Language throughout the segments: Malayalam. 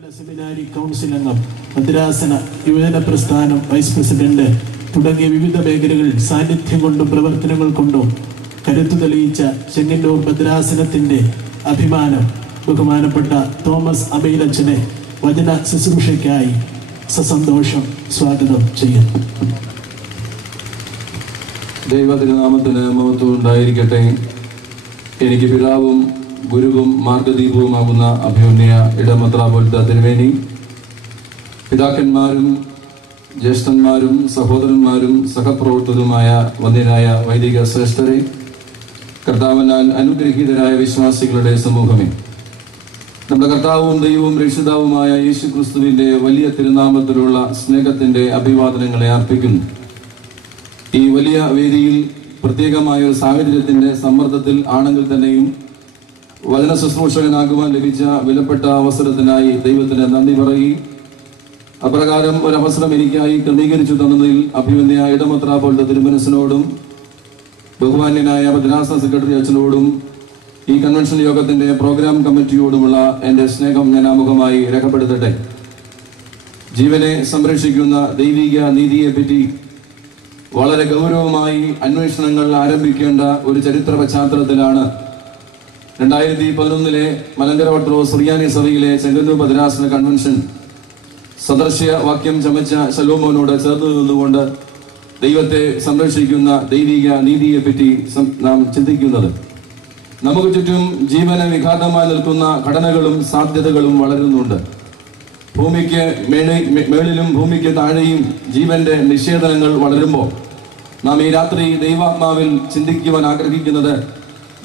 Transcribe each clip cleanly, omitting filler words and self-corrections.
സെമിനാരി കൗൺസിൽ അംഗം, ഭദ്രാസന യുവജന പ്രസ്ഥാനം വൈസ് പ്രസിഡന്റ് തുടങ്ങിയ വിവിധ മേഖലകളിൽ സാന്നിധ്യം കൊണ്ടും പ്രവർത്തനങ്ങൾ കൊണ്ടും കരുത്തു തെളിയിച്ച ചെങ്ങന്നൂർ ഭദ്രാസനത്തിന്റെ അഭിമാനം ബഹുമാനപ്പെട്ട തോമസ് അബൈലച്ചനെ വചന ശുശ്രൂഷയ്ക്കായി സസന്തോഷം സ്വാഗതം ചെയ്യുന്നു. ദൈവതിരുനാമത്തിന് മഹത്വം ഉണ്ടായിരിക്കട്ടെ. എനിക്ക് പിതാവും ഗുരുവും മാർഗദീപവുമാകുന്ന അഭിമന്യ ഇടമത്രാപോലത്തെ തിരുമേനി, പിതാക്കന്മാരും ജ്യേഷ്ഠന്മാരും സഹോദരന്മാരും സഹപ്രവർത്തകരുമായ വന്യനായ വൈദിക ശ്രേഷ്ഠരെ, കർത്താവിനാൽ അനുഗ്രഹീതരായ വിശ്വാസികളുടെ സമൂഹമേ, നമ്മുടെ കർത്താവും ദൈവവും രക്ഷിതാവുമായ യേശു ക്രിസ്തുവിന്റെ വലിയ തിരുനാമത്തിലുള്ള സ്നേഹത്തിന്റെ അഭിവാദനങ്ങളെ അർപ്പിക്കുന്നു. ഈ വലിയ വേദിയിൽ പ്രത്യേകമായ ഒരു സാഹചര്യത്തിന്റെ സമ്മർദ്ദത്തിൽ ആണെങ്കിൽ തന്നെയും വചന ശുശ്രൂഷകനാകുവാൻ ലഭിച്ച വിലപ്പെട്ട അവസരത്തിനായി ദൈവത്തിന് നന്ദി പറയുകയും അപ്രകാരം ഒരവസരം എനിക്കായി ക്രമീകരിച്ചു തന്നതിൽ അഭിമന്യ ഇടമത്രാപോലത്തെ തിരുമനസിനോടും ബഹുമാന്യനായ ഭദ്രാസന സെക്രട്ടറി അച്ഛനോടും ഈ കൺവെൻഷൻ യോഗത്തിന്റെ പ്രോഗ്രാം കമ്മിറ്റിയോടുമുള്ള എൻ്റെ സ്നേഹം ഞാൻ ആമുഖമായി രേഖപ്പെടുത്തട്ടെ. ജീവനെ സംരക്ഷിക്കുന്ന ദൈവിക നീതിയെപ്പറ്റി വളരെ ഗൗരവമായി അന്വേഷണങ്ങൾ ആരംഭിക്കേണ്ട ഒരു ചരിത്ര പശ്ചാത്തലത്തിലാണ് 2011 മലങ്കര ഓർത്തഡോക്സ് സുറിയാനി സഭയിലെ ചെങ്ങന്നൂർ ഭദ്രാസന കൺവെൻഷൻ സദൃശ്യ വാക്യം ചമച്ച ശലോമോനോട് ചേർന്ന് നിന്നുകൊണ്ട് ദൈവത്തെ സംരക്ഷിക്കുന്ന ദൈവിക നീതിയെപ്പറ്റി നാം ചിന്തിക്കുന്നത്. നമുക്ക് ചുറ്റും ജീവന വിഘാതമായി നിൽക്കുന്ന ഘടനകളും സാധ്യതകളും വളരുന്നുണ്ട്. ഭൂമിക്ക് മേളിലും ഭൂമിക്ക് താഴെയും ജീവന്റെ നിഷേധനങ്ങൾ വളരുമ്പോൾ നാം ഈ രാത്രി ദൈവാത്മാവിൽ ചിന്തിക്കുവാൻ ആഗ്രഹിക്കുന്നത്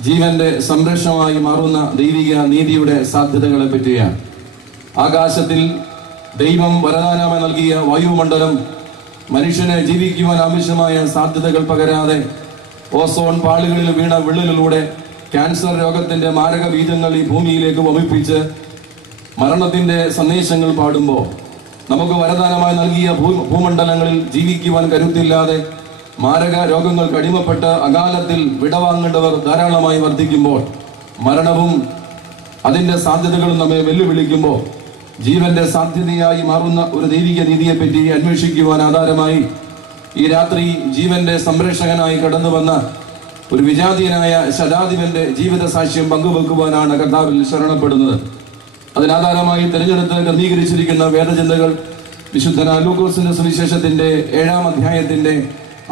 ജീവന്റെ സംരക്ഷണമായി മാറുന്ന ദൈവിക നീതിയുടെ സാധ്യതകളെ പറ്റിയാണ്. ആകാശത്തിൽ ദൈവം വരദാനമായി നൽകിയ വായുമണ്ഡലം മനുഷ്യനെ ജീവിക്കുവാൻ ആവശ്യമായ സാധ്യതകൾ പകരാതെ ഓസോൺ പാളികളിൽ വീണ വിള്ളലിലൂടെ ക്യാൻസർ രോഗത്തിന്റെ മാരക ബീജങ്ങൾ ഈ ഭൂമിയിലേക്ക് വമിപ്പിച്ച് മരണത്തിന്റെ സന്ദേശങ്ങൾ പാടുമ്പോൾ നമുക്ക് വരദാനമായി നൽകിയ ഭൂമണ്ഡലങ്ങളിൽ ജീവിക്കുവാൻ കരുത്തില്ലാതെ മാരക രോഗങ്ങൾക്ക് അടിമപ്പെട്ട് അകാലത്തിൽ വിടവാങ്ങേണ്ടവർ ധാരാളമായി വർദ്ധിക്കുമ്പോൾ മരണവും അതിന്റെ സാധ്യതകളും നമ്മെ വെല്ലുവിളിക്കുമ്പോൾ ജീവന്റെ സാധ്യതയായി മാറുന്ന ഒരു ദൈവിക നീതിയെപ്പറ്റി അന്വേഷിക്കുവാൻ ആധാരമായി ഈ രാത്രി ജീവന്റെ സംരക്ഷകനായി കടന്നു വന്ന ഒരു വിജാതീയനായ ശതാധിപന്റെ ജീവിത സാക്ഷ്യം പങ്കുവെക്കുവാനാണ് കർത്താവിൽ ശരണപ്പെടുന്നത്. അതിനാധാരമായി തിരഞ്ഞെടുത്ത് ക്രമീകരിച്ചിരിക്കുന്ന വേദചിന്തകൾ വിശുദ്ധനായ ലൂക്കോസിന്റെ സുവിശേഷത്തിന്റെ 7-ാം അധ്യായത്തിന്റെ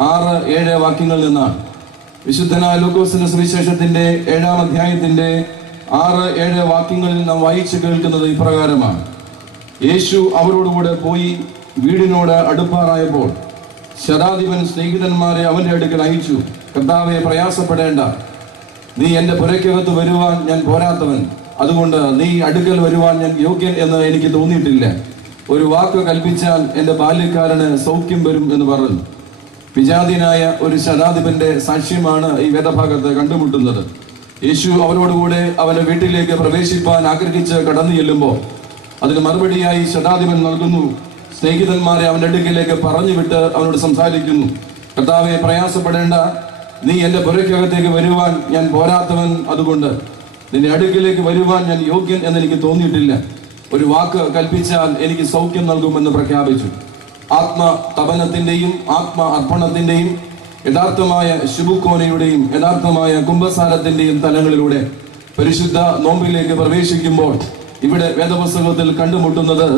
6-7 വാക്യങ്ങളിൽ നിന്നാണ്. വിശുദ്ധനായ ലൂക്കോസിന്റെ സുവിശേഷത്തിന്റെ 7-ാം അധ്യായത്തിന്റെ 6-7 വാക്യങ്ങളിൽ നാം വായിച്ചു കേൾക്കുന്നത് ഇപ്രകാരമാണ്: യേശു അവരോടുകൂടെ പോയി വീടിനോട് അടുപ്പാറായപ്പോൾ ശതാധിപൻ സ്നേഹിതന്മാരെ അവന്റെ അടുക്കൽ അയച്ചു. കർത്താവെ, പ്രയാസപ്പെടേണ്ട, നീ എന്റെ പുരയ്ക്കകത്ത് വരുവാൻ ഞാൻ പോരാത്തവൻ, അതുകൊണ്ട് നീ അടുക്കൽ വരുവാൻ ഞാൻ യോഗ്യൻ എന്ന് എനിക്ക് തോന്നിയിട്ടില്ല. ഒരു വാക്ക് കൽപ്പിച്ചാൽ എന്റെ ബാല്യക്കാരന് സൗഖ്യം വരും എന്ന് പറഞ്ഞു. വിജാതീയനായ ഒരു ശതാധിപന്റെ സാക്ഷ്യമാണ് ഈ വേദഭാഗത്ത് കണ്ടുമുട്ടുന്നത്. യേശു അവരോടുകൂടെ അവന്റെ വീട്ടിലേക്ക് പ്രവേശിപ്പാൻ ആഗ്രഹിച്ച് കടന്നു ചെല്ലുമ്പോൾ അതിന് മറുപടിയായി ശതാധിപൻ നൽകുന്നു. സ്നേഹിതന്മാരെ അവന്റെ അടുക്കിലേക്ക് പറഞ്ഞു വിട്ട് അവനോട് സംസാരിക്കുന്നു: കർത്താവെ, പ്രയാസപ്പെടേണ്ട, നീ എന്റെ പുരയ്ക്കകത്തേക്ക് വരുവാൻ ഞാൻ പോരാത്തവൻ, അതുകൊണ്ട് നിന്റെ അടുക്കിലേക്ക് വരുവാൻ ഞാൻ യോഗ്യൻ എന്ന് എനിക്ക് തോന്നിയിട്ടില്ല. ഒരു വാക്ക് കൽപ്പിച്ചാൽ എനിക്ക് സൗഖ്യം നൽകുമെന്ന് പ്രഖ്യാപിച്ചു. ആത്മതപനത്തിന്റെയും ആത്മ അർപ്പണത്തിന്റെയും യഥാർത്ഥമായ ശുഭുക്കോനയുടെയും യഥാർത്ഥമായ കുംഭസാരത്തിന്റെയും തലങ്ങളിലൂടെ പരിശുദ്ധ നോമ്പിലേക്ക് പ്രവേശിക്കുമ്പോൾ ഇവിടെ വേദപുസ്തകത്തിൽ കണ്ടുമുട്ടുന്നത്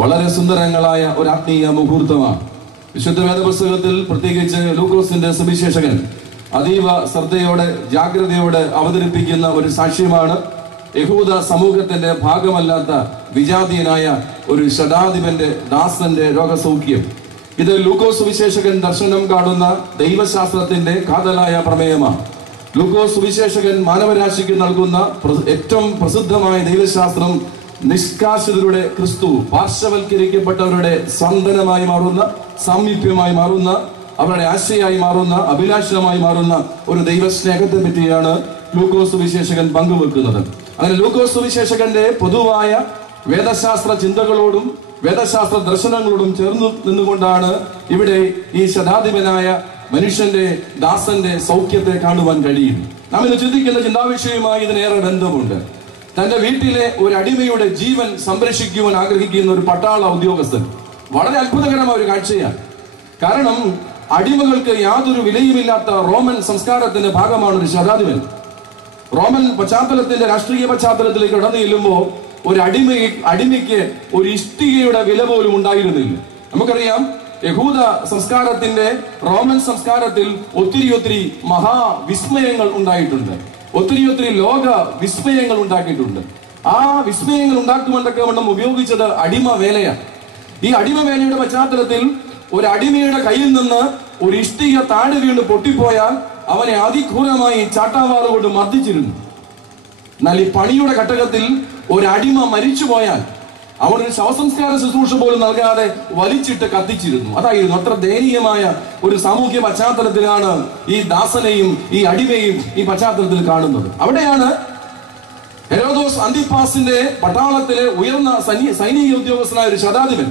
വളരെ സുന്ദരങ്ങളായ ഒരു ആത്മീയ മുഹൂർത്തമാണ്. വിശുദ്ധ വേദപുസ്തകത്തിൽ പ്രത്യേകിച്ച് ലൂക്കോസിന്റെ സുവിശേഷകൻ അതീവ ശ്രദ്ധയോടെ ജാഗ്രതയോടെ അവതരിപ്പിക്കുന്ന ഒരു സാക്ഷ്യമാണ് യഹൂദ സമൂഹത്തിന്റെ ഭാഗമല്ലാത്ത വിജാതീയനായ ഒരു ശതാധിപന്റെ ദാസന്റെ രോഗസൗഖ്യം. ഇത് ലൂക്കോസ് സുവിശേഷകൻ ദർശനം കാണുന്ന ദൈവശാസ്ത്രത്തിന്റെ കാതലായ പ്രമേയമാണ്. ലൂക്കോസ് സുവിശേഷകൻ മാനവരാശിക്ക് നൽകുന്ന ഏറ്റവും പ്രസിദ്ധമായ ദൈവശാസ്ത്രം നിഷ്കാസിതരുടെ ക്രിസ്തു, പാർശ്വവൽക്കരിക്കപ്പെട്ടവരുടെ സ്പന്ദനമായി മാറുന്ന, സാമീപ്യമായി മാറുന്ന, അവരുടെ ആശയായി മാറുന്ന, അഭിലാഷമായി മാറുന്ന ഒരു ദൈവസ്നേഹത്തെ പറ്റിയാണ് ലൂക്കോസ് സുവിശേഷകൻ പങ്കുവെക്കുന്നത്. അങ്ങനെ ലൂക്കോസ് സുവിശേഷകന്റെ പൊതുവായ വേദശാസ്ത്ര ചിന്തകളോടും വേദശാസ്ത്ര ദർശനങ്ങളോടും ചേർന്നു നിന്നുകൊണ്ടാണ് ഇവിടെ ഈ ശതാധിപനായ മനുഷ്യന്റെ ദാസന്റെ സൗഖ്യത്തെ കാണുവാൻ കഴിയും. നാം ഇന്ന് ചിന്തിക്കുന്ന ചിന്താവിഷയവുമായി ഇതിനേറെ ബന്ധമുണ്ട്. തന്റെ വീട്ടിലെ ഒരു അടിമയുടെ ജീവൻ സംരക്ഷിക്കുവാൻ ആഗ്രഹിക്കുന്ന ഒരു പട്ടാള ഉദ്യോഗസ്ഥൻ. വളരെ അത്ഭുതകരമായ ഒരു കാഴ്ചയാണ്. കാരണം അടിമകൾക്ക് യാതൊരു വിലയുമില്ലാത്ത റോമൻ സംസ്കാരത്തിന്റെ ഭാഗമാണ് ഒരു ശതാധിപൻ. റോമൻ പശ്ചാത്തലത്തിന്റെ രാഷ്ട്രീയ പശ്ചാത്തലത്തിലേക്ക് കടന്നു ചെല്ലുമ്പോൾ ഒരു അടിമയ്ക്ക് ഒരു ഇഷ്ടികയുടെ വില പോലും ഉണ്ടായിരുന്നില്ല. നമുക്കറിയാം, യഹൂദ സംസ്കാരത്തിന്റെ റോമൻ സംസ്കാരത്തിൽ ഒത്തിരി മഹാവിസ്മയങ്ങൾ ഉണ്ടായിട്ടുണ്ട്. ഒത്തിരി ലോക വിസ്മയങ്ങൾ ഉണ്ടാക്കിയിട്ടുണ്ട്. ആ വിസ്മയങ്ങൾ ഉണ്ടാക്കുവാനൊക്കെ വണ്ണം ഉപയോഗിച്ചത് അടിമ വേലയാണ്. ഈ അടിമ വേലയുടെ പശ്ചാത്തലത്തിൽ ഒരു അടിമയുടെ കയ്യിൽ നിന്ന് ഒരു ഇഷ്ടിക താഴെ വീണ് പൊട്ടിപ്പോയാൽ അവനെ അതിക്രൂരമായി ചാട്ടാവാറ് കൊണ്ട് മർദ്ദിച്ചിരുന്നു. എന്നാൽ ഈ പണിയുടെ ഘട്ടത്തിൽ ഒരു അടിമ മരിച്ചു പോയാൽ അവനൊരു ശവസംസ്കാര ശുശ്രൂഷ പോലും നൽകാതെ വലിച്ചിട്ട് കത്തിച്ചിരുന്നു. അതായിരുന്നു. അത്ര ദയനീയമായ ഒരു സാമൂഹ്യ പശ്ചാത്തലത്തിലാണ് ഈ ദാസനെയും ഈ അടിമയും ഈ പശ്ചാത്തലത്തിൽ കാണുന്നത്. അവിടെയാണ് ഹെരോദോസ് അന്തിപ്പാസിന്റെ പട്ടാളത്തിലെ ഉയർന്ന സൈനിക ഉദ്യോഗസ്ഥനായ ഒരു ശതാധിപൻ.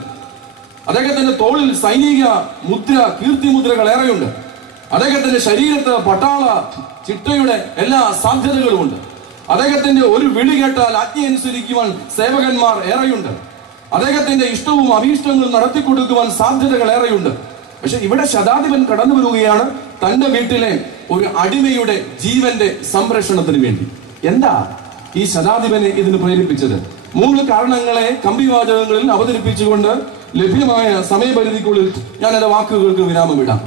അദ്ദേഹത്തിന്റെ തോളിൽ സൈനിക മുദ്ര, കീർത്തിമുദ്രകൾ ഏറെയുണ്ട്. അദ്ദേഹത്തിന്റെ ശരീരത്ത് പട്ടാള ചിട്ടയുടെ എല്ലാ സാധ്യതകളുമുണ്ട്. അദ്ദേഹത്തിന്റെ ഒരു വിളി കേട്ടാൽ ആജ്ഞ അനുസരിക്കുവാൻ സേവകന്മാർ ഏറെയുണ്ട്. അദ്ദേഹത്തിന്റെ ഇഷ്ടവും അഭീഷ്ടങ്ങളും നടത്തിക്കൊടുക്കുവാൻ സാധ്യതകൾ ഏറെയുണ്ട്. പക്ഷെ ഇവിടെ ശതാധിപൻ കടന്നു വരികയാണ് തന്റെ വീട്ടിലെ ഒരു അടിമയുടെ ജീവന്റെ സംരക്ഷണത്തിന് വേണ്ടി. എന്താ ഈ ശതാധിപനെ ഇതിന് പ്രേരിപ്പിച്ചത്? 3 കാരണങ്ങളെ കമ്പിവാചകങ്ങളിൽ അവതരിപ്പിച്ചുകൊണ്ട് ലഭ്യമായ സമയപരിധിക്കുള്ളിൽ ഞാൻ എന്റെ വാക്കുകൾക്ക് വിരാമമിടാം.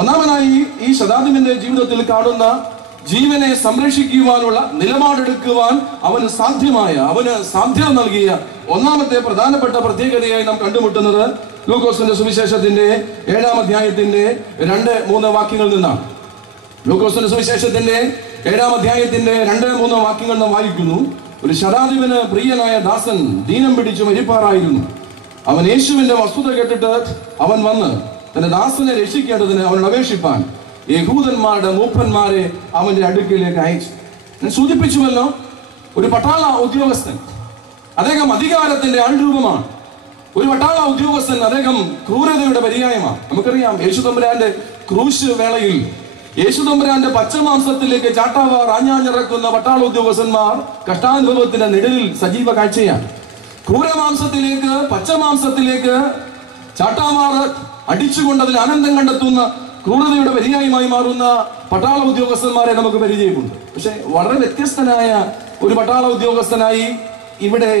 ഒന്നാമതായി, ഈ ശതാധിപന്റെ ജീവിതത്തിൽ കാണുന്ന ജീവനെ സംരക്ഷിക്കുവാനുള്ള നിലപാടെടുക്കുവാൻ അവന് സാധ്യത നൽകിയ ഒന്നാമത്തെ പ്രധാനപ്പെട്ട പ്രത്യേകതയായി നാം കണ്ടുമുട്ടുന്നത് ലൂക്കോസിന്റെ സുവിശേഷത്തിന്റെ 7-ാം അധ്യായത്തിന്റെ 2-3 വാക്യങ്ങളിൽ നിന്നാണ്. ലൂക്കോസിന്റെ സുവിശേഷത്തിന്റെ 7-ാം അധ്യായത്തിന്റെ 2-3 വാക്യങ്ങൾ നാം വായിക്കുന്നു. ഒരു ശതാധിപന് പ്രിയനായ ദാസൻ ദീനം പിടിച്ചു മരിപ്പാറായിരുന്നു. അവൻ യേശുവിന്റെ വസ്തുത കേട്ടിട്ട് അവൻ വന്ന് തന്റെ ദാസനെ രക്ഷിക്കേണ്ടതിന് അവനോട് അപേക്ഷിപ്പാൻ യഹൂദന്മാരുടെ മൂപ്പന്മാരെ അവന്റെ അടുക്കിലേക്ക് അയച്ചു. ഞാൻ സൂചിപ്പിച്ചുവല്ലോ, ഒരു പട്ടാള ഉദ്യോഗസ്ഥൻ, അദ്ദേഹം അധികാരത്തിന്റെ ആൾരൂപമാണ്. ഒരു പട്ടാള ഉദ്യോഗസ്ഥൻ, അദ്ദേഹം ക്രൂരതയുടെ പര്യായമാണ്. നമുക്കറിയാം, യേശുതമ്പുരാന്റെ ക്രൂശ് വേളയിൽ യേശുതമ്പുരാന്റെ പച്ചമാംസത്തിലേക്ക് ചാട്ടാവാർ ആഞ്ഞാഞ്ഞിറക്കുന്ന പട്ടാള ഉദ്യോഗസ്ഥന്മാർ കഷ്ടാനുഭവത്തിന്റെ നിഴലിൽ സജീവ കാഴ്ചയാണ്. ക്രൂരമാംസത്തിലേക്ക്, പച്ചമാംസത്തിലേക്ക് ചാട്ടാവാർ അടിച്ചുകൊണ്ട് അതിൽ ആനന്ദം കണ്ടെത്തുന്ന ക്രൂരതയുടെ പര്യായമായി മാറുന്ന പട്ടാള ഉദ്യോഗസ്ഥന്മാരെ നമുക്ക് പരിചയമുണ്ട്. പക്ഷെ വളരെ വ്യത്യസ്തനായ ഒരു പട്ടാള ഉദ്യോഗസ്ഥനായി ഇവിടെ